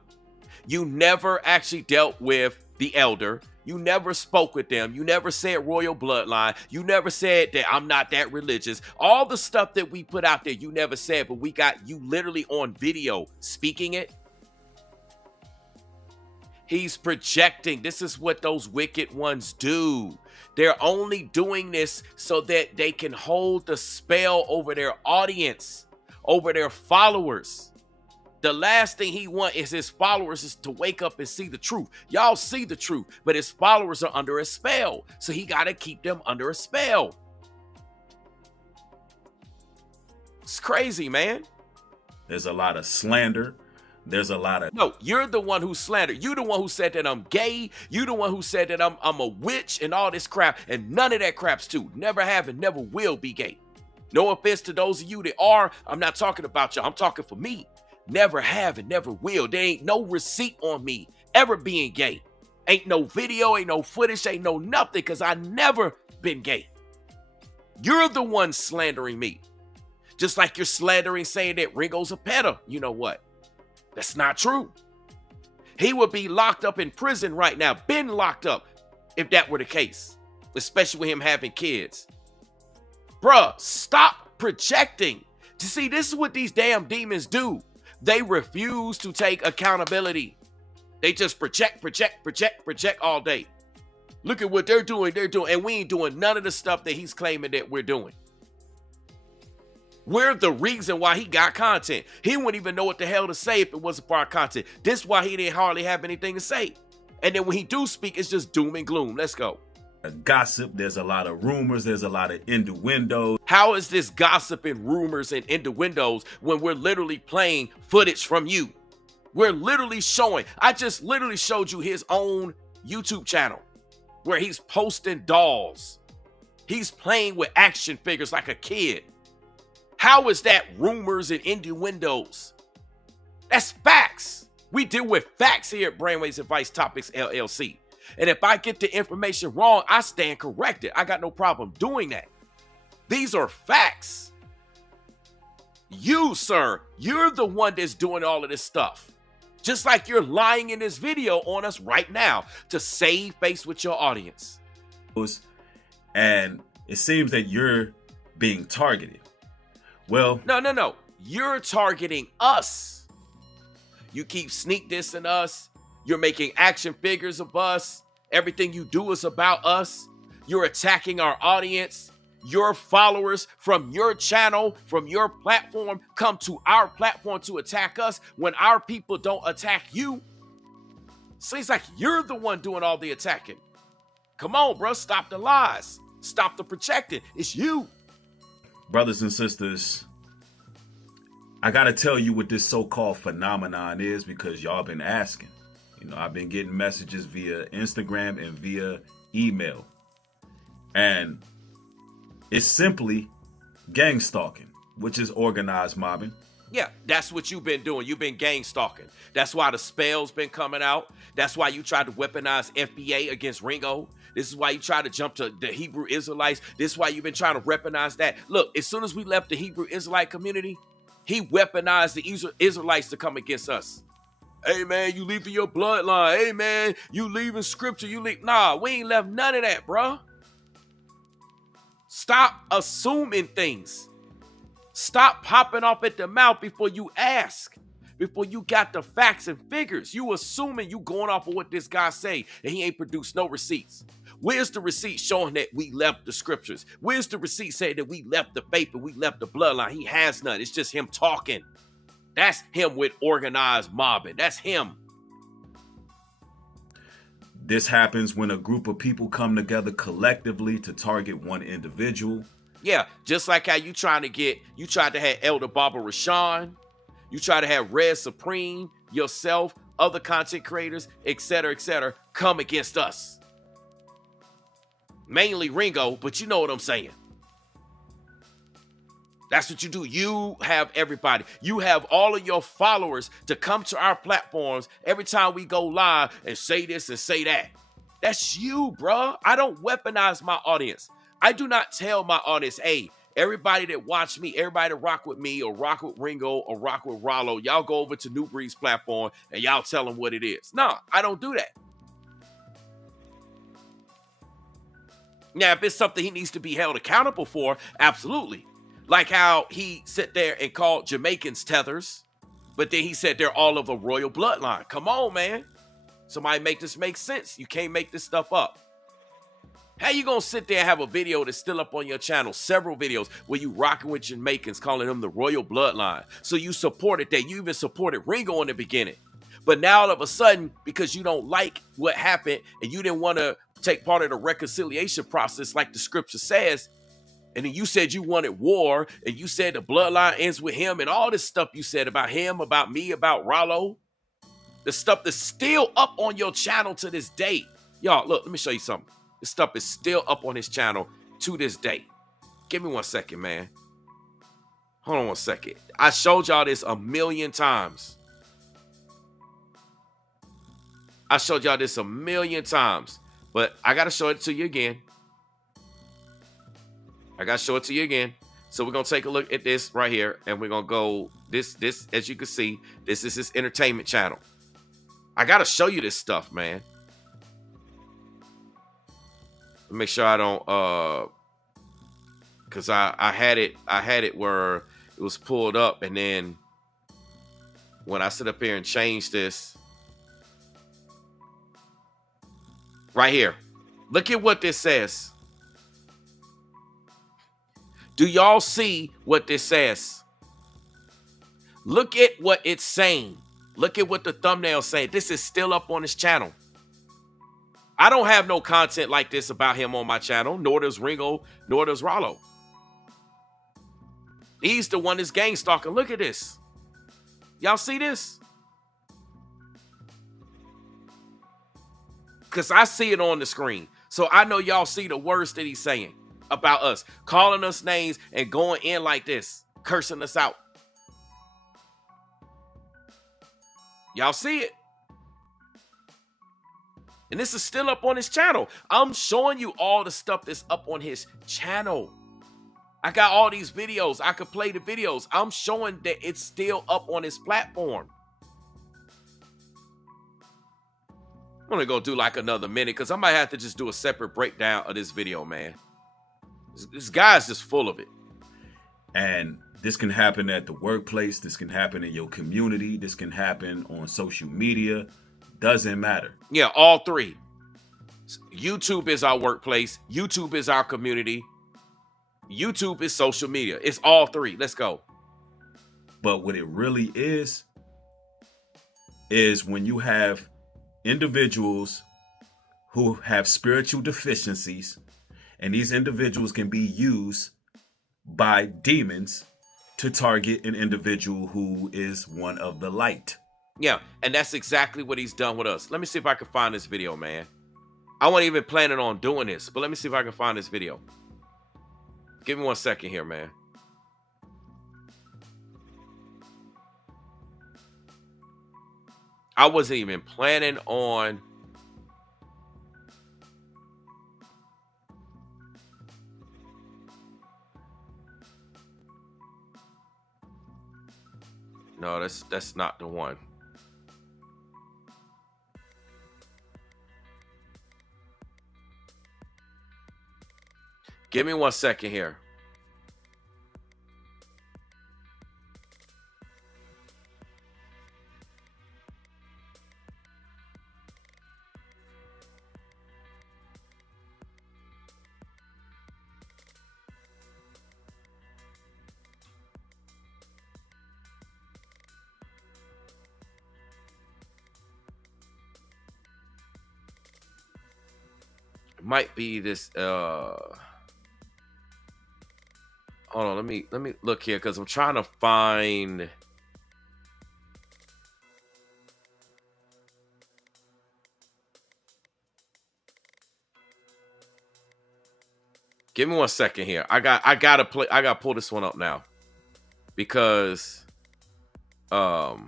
You never actually dealt with the elder. You never spoke with them. You never said royal bloodline. You never said that I'm not that religious. All the stuff that we put out there, you never said, but we got you literally on video speaking it. He's projecting. This is what those wicked ones do. They're only doing this so that they can hold the spell over their audience, over their followers. The last thing he wants is his followers is to wake up and see the truth. Y'all see the truth, but his followers are under a spell. So he got to keep them under a spell. It's crazy, man. There's a lot of slander. There's a lot of... No, you're the one who slandered. You the one who said that I'm gay. You the one who said that I'm a witch and all this crap. And none of that crap's true. Never have and never will be gay. No offense to those of you that are. I'm not talking about y'all. I'm talking for me. Never have and never will. There ain't no receipt on me ever being gay. Ain't no video, ain't no footage, ain't no nothing, because I never been gay. You're the one slandering me. Just like you're slandering saying that Ringo's a pedo. You know what? That's not true. He would be locked up in prison right now, been locked up, if that were the case, especially with him having kids. Bruh, stop projecting. To see, this is what these damn demons do. They refuse to take accountability. They just project all day. Look at what they're doing, and we ain't doing none of the stuff that he's claiming that we're doing. We're the reason why he got content. He wouldn't even know what the hell to say if it wasn't for our content. This is why he didn't hardly have anything to say. And then when he do speak, it's just doom and gloom. Let's go. Gossip, there's a lot of rumors, there's a lot of innuendos. How is this gossip and rumors and innuendos when we're literally playing footage from you? We're literally showing. I just literally showed you his own YouTube channel where he's posting dolls. He's playing with action figures like a kid. How is that rumors and innuendos? That's facts. We deal with facts here at Brainwaves Advice Topics LLC. And if I get the information wrong, I stand corrected. I got no problem doing that. These are facts. You, sir, you're the one that's doing all of this stuff. Just like you're lying in this video on us right now to save face with your audience. And it seems that you're being targeted. Well, no. You're targeting us. You keep sneak dissing us. You're making action figures of us. Everything you do is about us. You're attacking our audience. Your followers from your channel, from your platform, come to our platform to attack us when our people don't attack you. Seems like you're the one doing all the attacking. Come on, bro. Stop the lies. Stop the projecting. It's you. Brothers and sisters, I got to tell you what this so-called phenomenon is because y'all been asking. You know, I've been getting messages via Instagram and via email. And it's simply gang stalking, which is organized mobbing. Yeah, that's what you've been doing. You've been gang stalking. That's why the spell's been coming out. That's why you tried to weaponize FBA against Ringo. This is why you try to jump to the Hebrew Israelites. This is why you've been trying to weaponize that. Look, as soon as we left the Hebrew Israelite community, he weaponized the Israelites to come against us. Hey, man, you leaving your bloodline. Hey, man, you leaving scripture. Nah, we ain't left none of that, bro. Stop assuming things. Stop popping off at the mouth before you ask. before you got the facts and figures. You assuming you going off of what this guy say, and he ain't produced no receipts. Where's the receipt showing that we left the scriptures? Where's the receipt saying that we left the faith and we left the bloodline? He has none. It's just him talking. That's him with organized mobbing. That's him. This happens when a group of people come together collectively to target one individual. Yeah, just like how you tried to have Elder Barbara Rashawn, you try to have Red Supreme, yourself, other content creators, etc., come against us. Mainly Ringo, but you know what I'm saying. That's what you do. You have everybody. You have all of your followers to come to our platforms every time we go live and say this and say that. That's you, bruh. I don't weaponize my audience. I do not tell my audience, hey, everybody that watch me, everybody that rock with me or rock with Ringo or rock with Rollo, y'all go over to Nubreed's platform and y'all tell them what it is. No, I don't do that. Now, if it's something he needs to be held accountable for, absolutely. Like how he sat there and called Jamaicans Tethers, but then he said they're all of a royal bloodline. Come on, man. Somebody make this make sense. You can't make this stuff up. How you gonna sit there and have a video that's still up on your channel, several videos, where you rocking with Jamaicans, calling them the royal bloodline? So you supported that. You even supported Ringo in the beginning. But now all of a sudden, because you don't like what happened and you didn't want to take part of the reconciliation process like the scripture says, and then you said you wanted war, and you said the bloodline ends with him, and all this stuff you said about him, about me, about Rollo, the stuff that's still up on your channel to this day. Y'all, look, let me show you something. This stuff is still up on his channel to this day. Give me 1 second, man. Hold on 1 second. I showed y'all this a million times. I showed y'all this a million times, but I got to show it to you again. I got to show it to you again. So we're going to take a look at this right here, and we're going to go, this, as you can see, this is his entertainment channel. I got to show you this stuff, man. Make sure I don't, because I had it where it was pulled up, and then when I sit up here and change this, right here, look at what this says. Do y'all see what this says? Look at what it's saying. Look at what the thumbnail's saying. This is still up on his channel. I don't have no content like this about him on my channel, nor does Ringo, nor does Rollo. He's the one that's gang stalking. Look at this. Y'all see this? Because I see it on the screen. So I know y'all see the words that he's saying about us, calling us names and going in like this, cursing us out. Y'all see it? And this is still up on his channel. I'm showing you all the stuff that's up on his channel. I got all these videos. I could play the videos. I'm showing that it's still up on his platform. I'm going to go do like another minute because I might have to just do a separate breakdown of this video, man. This guy's just full of it. And this can happen at the workplace. This can happen in your community. This can happen on social media. Doesn't matter. Yeah, all three. YouTube is our workplace. YouTube is our community. YouTube is social media. It's all three. Let's go. But what it really is when you have individuals who have spiritual deficiencies, and these individuals can be used by demons to target an individual who is one of the light. Yeah, and that's exactly what he's done with us. Let me see if I can find this video, man. I wasn't even planning on doing this, but let me see if I can find this video. Give me 1 second here, man. I wasn't even planning on... No, that's not the one. Give me 1 second here. might be this. Hold on, let me look here because I'm trying to find. Give me 1 second here. I gotta pull this one up now because let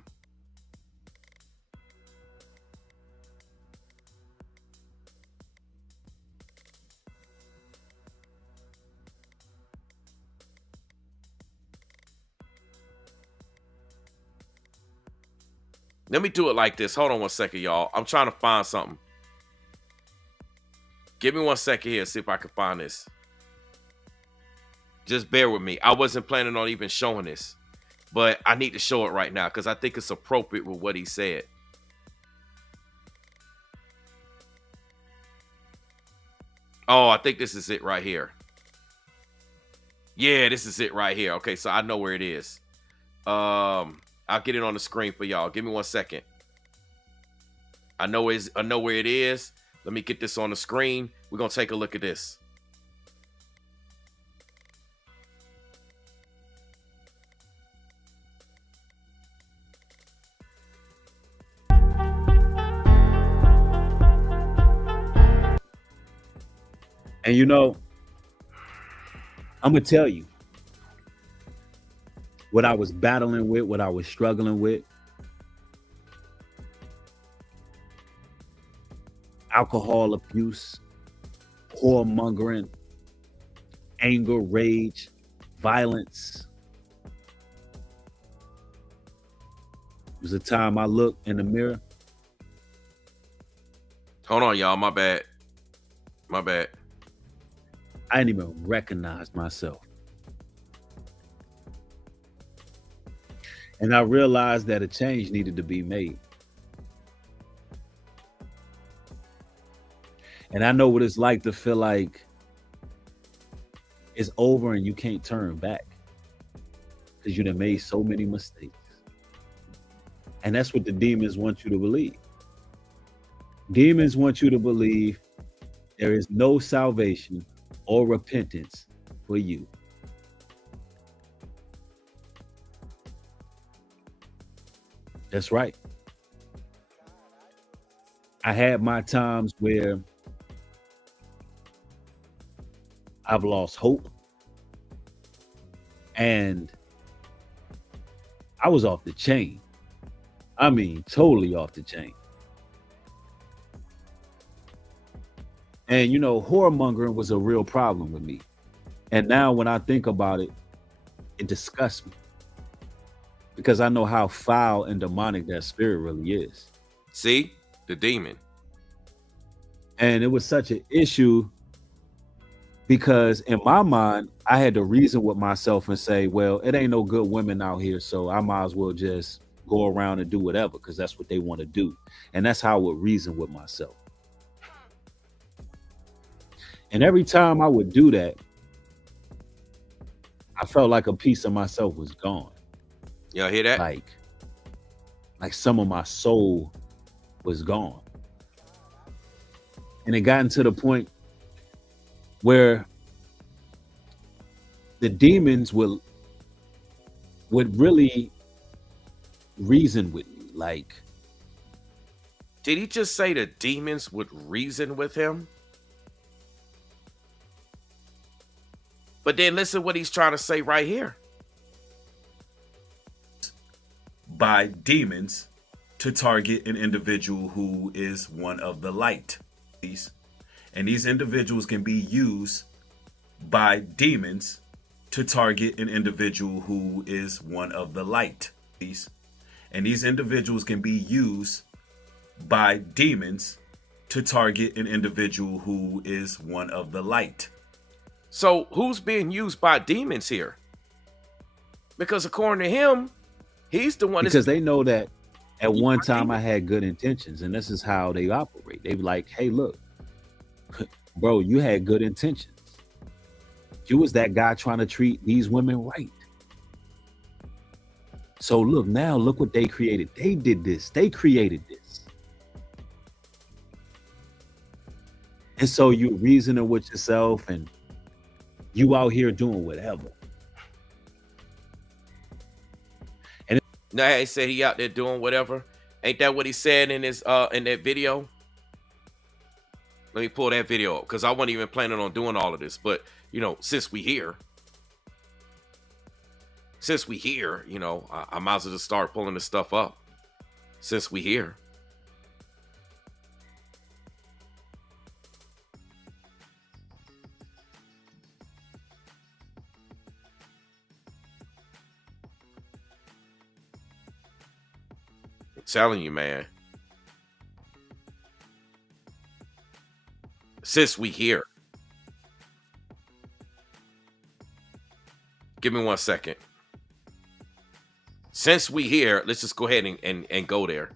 me do it like this. Hold on 1 second, y'all. I'm trying to find something. Give me 1 second here, see if I can find this. Just bear with me. I wasn't planning on even showing this, but I need to show it right now because I think it's appropriate with what he said. Oh, I think this is it right here. Yeah, this is it right here. Okay, so I know where it is. I'll get it on the screen for y'all. Give me 1 second. I know where it is. Let me get this on the screen. We're gonna take a look at this. And you know, I'm gonna tell you what I was battling with, what I was struggling with. Alcohol abuse, whoremongering, anger, rage, violence. It was a time I looked in the mirror. Hold on, y'all. My bad. My bad. I didn't even recognize myself. And I realized that a change needed to be made. And I know what it's like to feel like it's over and you can't turn back because you done made so many mistakes. And that's what the demons want you to believe. Demons want you to believe there is no salvation or repentance for you. That's right. I had my times where I've lost hope and I was off the chain. I mean, totally off the chain. And, you know, whoremongering was a real problem with me. And now when I think about it, it disgusts me because I know how foul and demonic that spirit really is. See? The demon. And it was such an issue because in my mind, I had to reason with myself and say, well, it ain't no good women out here, so I might as well just go around and do whatever because that's what they want to do. And that's how I would reason with myself. And every time I would do that, I felt like a piece of myself was gone. Y'all hear that? Like some of my soul was gone. And it gotten to the point where the demons would really reason with me. Like, did he just say the demons would reason with him? But then listen what he's trying to say right here. By demons to target an individual who is one of the light. And these individuals can be used by demons to target an individual who is one of the light. And these individuals can be used by demons to target an individual who is one of the light. So who's being used by demons here? Because according to him, he's the one. Because they know that at one time I had good intentions, and this is how they operate. They be like, hey, look, bro, you had good intentions. You was that guy trying to treat these women right. So look, now look what they created. They did this. They created this. And so you reasoning with yourself and you out here doing whatever. Now he said he out there doing whatever. Ain't that what he said in his in that video? Let me pull that video up because I wasn't even planning on doing all of this. But you know, since we here, you know, I might as well just start pulling this stuff up. Since we here. I'm telling you, man. Since we here. Give me 1 second. Since we here, let's just go ahead and go there.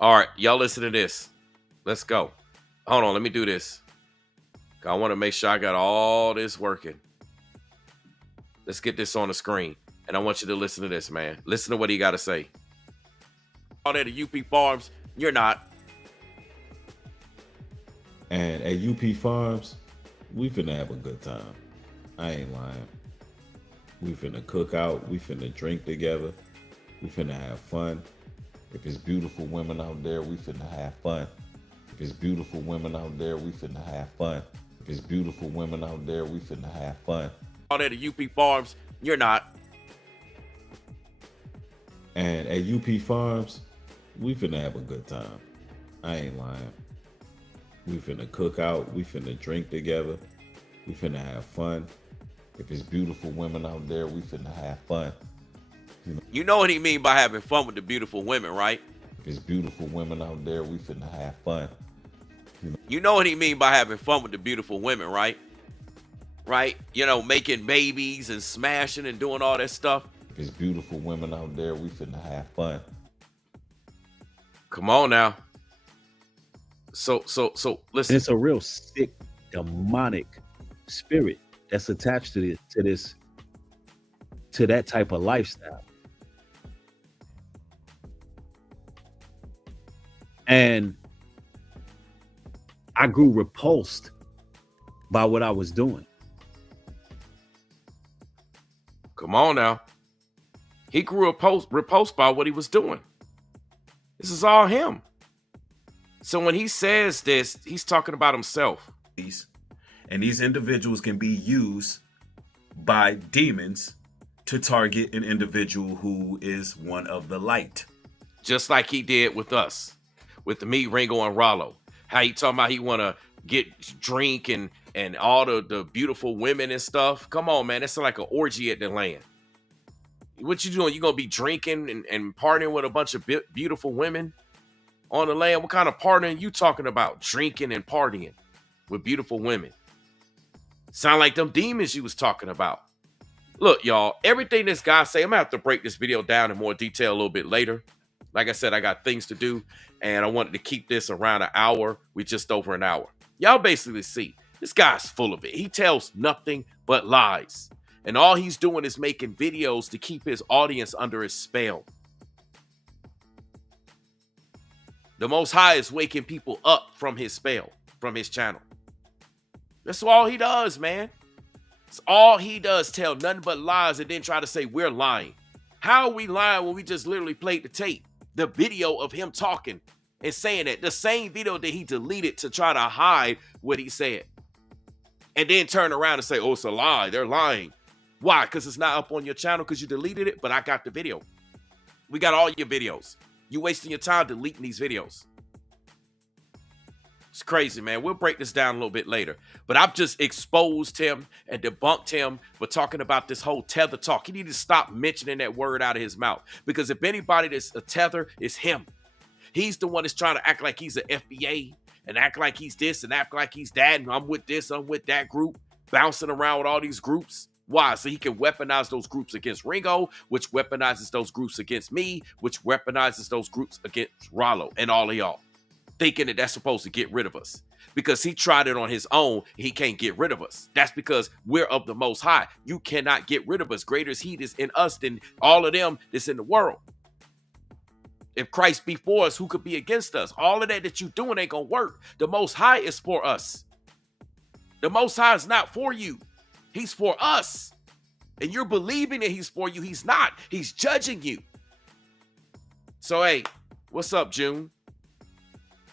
All right, y'all listen to this. Let's go. Hold on, let me do this. I want to make sure I got all this working. Let's get this on the screen. And I want you to listen to this, man. Listen to what he got to say. All that at UP Farms, you're not. And at UP Farms, we finna have a good time. I ain't lying. We finna cook out. We finna drink together. We finna have fun. If it's beautiful women out there, we finna have fun. If it's beautiful women out there, we finna have fun. If it's beautiful women out there, we finna have fun. All that at UP Farms, you're not. And at UP Farms, we finna have a good time. I ain't lying. We finna cook out. We finna drink together. We finna have fun. If it's beautiful women out there, we finna have fun. You know what he mean by having fun with the beautiful women, right? If it's beautiful women out there, we finna have fun. You know what he mean by having fun with the beautiful women, right? Right? You know, making babies and smashing and doing all that stuff. If it's beautiful women out there, we finna have fun. Come on now. So listen. And it's a real sick, demonic spirit that's attached to that type of lifestyle. And I grew repulsed by what I was doing. Come on now. He grew repulsed by what he was doing. This is all him. So when he says this, he's talking about himself. And these individuals can be used by demons to target an individual who is one of the light. Just like he did with us, with me, Ringo, and Rollo. How he talking about he want to get drink and all the beautiful women and stuff. Come on, man. That's like an orgy at the land. What you doing? You going to be drinking and partying with a bunch of beautiful women on the land? What kind of partying you talking about? Drinking and partying with beautiful women. Sound like them demons you was talking about. Look, y'all, everything this guy say, I'm going to have to break this video down in more detail a little bit later. Like I said, I got things to do, and I wanted to keep this around an hour. We just over an hour. Y'all basically see, this guy's full of it. He tells nothing but lies. And all he's doing is making videos to keep his audience under his spell. The Most High is waking people up from his spell, from his channel. That's all he does, man. It's all he does, tell nothing but lies and then try to say we're lying. How are we lying when we just literally played the tape? The video of him talking and saying that. The same video that he deleted to try to hide what he said. And then turn around and say, oh, it's a lie. They're lying. Why? Because it's not up on your channel because you deleted it, but I got the video. We got all your videos. You wasting your time deleting these videos. It's crazy, man. We'll break this down a little bit later. But I've just exposed him and debunked him for talking about this whole tether talk. He needs to stop mentioning that word out of his mouth. Because if anybody that's a tether, it's him. He's the one that's trying to act like he's an FBA and act like he's this and act like he's that. And I'm with this, I'm with that group. bouncing around with all these groups. Why? So he can weaponize those groups against Ringo, which weaponizes those groups against me, which weaponizes those groups against Rollo and all of y'all, thinking that that's supposed to get rid of us. Because he tried it on his own, he can't get rid of us. That's because we're of the Most High. You cannot get rid of us. Greater is he that's in us than all of them that's in the world. If Christ be for us, who could be against us? All of that you doing ain't gonna work. The Most High is for us. The Most High is not for you. He's for us. And you're believing that he's for you. He's not. He's judging you. So, hey, what's up, June?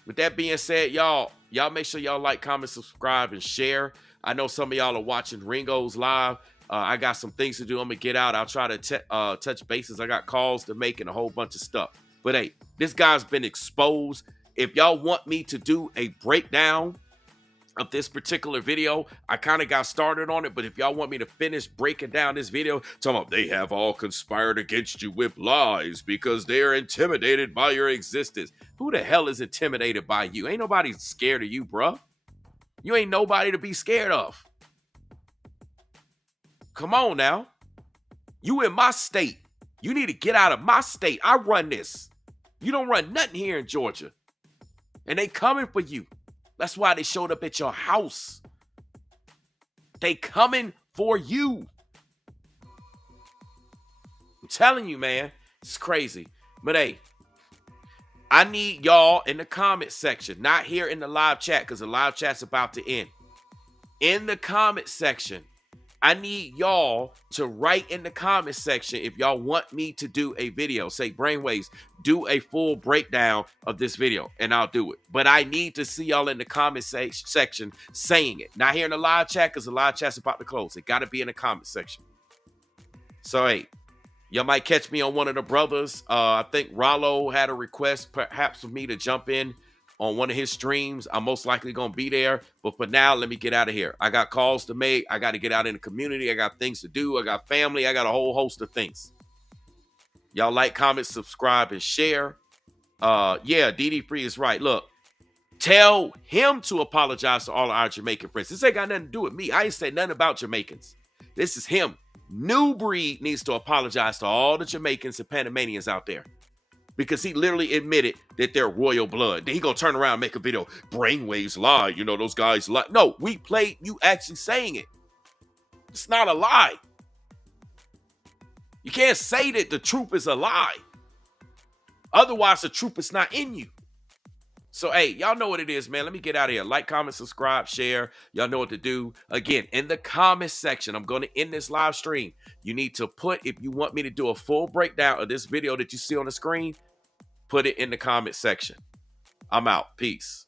With that being said, y'all make sure y'all like, comment, subscribe, and share. I know some of y'all are watching Ringo's live. I got some things to do. I'm going to get out. I'll try to touch bases. I got calls to make and a whole bunch of stuff. But, hey, this guy's been exposed. If y'all want me to do a breakdown of this particular video, I kind of got started on it, but if y'all want me to finish breaking down this video, talking about they have all conspired against you with lies because they're intimidated by your existence. Who the hell is intimidated by you? Ain't nobody scared of you, bruh. You ain't nobody to be scared of. Come on now. You in my state. You need to get out of my state. I run this. You don't run nothing here in Georgia. And they coming for you. That's why they showed up at your house. They coming for you. I'm telling you, man, it's crazy. But hey, I need y'all in the comment section, not here in the live chat because the live chat's about to end. In the comment section, I need y'all to write in the comment section if y'all want me to do a video. Say, Brainwaves, do a full breakdown of this video, and I'll do it. But I need to see y'all in the comment section saying it. Not here in the live chat, because the live chat's about to close. It got to be in the comment section. So, hey, y'all might catch me on one of the brothers. I think Rollo had a request, perhaps, for me to jump in on one of his streams. I'm most likely going to be there. But for now, let me get out of here. I got calls to make. I got to get out in the community. I got things to do. I got family. I got a whole host of things. Y'all like, comment, subscribe, and share. Yeah, DD Free is right. Look, tell him to apologize to all of our Jamaican friends. This ain't got nothing to do with me. I ain't said nothing about Jamaicans. This is him. Nubreed needs to apologize to all the Jamaicans and Panamanians out there. Because he literally admitted that they're royal blood. Then he gonna turn around and make a video. Brainwaves lie. You know, those guys lie. No, we played you actually saying it. It's not a lie. You can't say that the truth is a lie. Otherwise, the truth is not in you. So, hey, y'all know what it is, man. Let me get out of here. Like, comment, subscribe, share. Y'all know what to do. Again, in the comment section, I'm going to end this live stream. You need to put, if you want me to do a full breakdown of this video that you see on the screen, put it in the comment section. I'm out. Peace.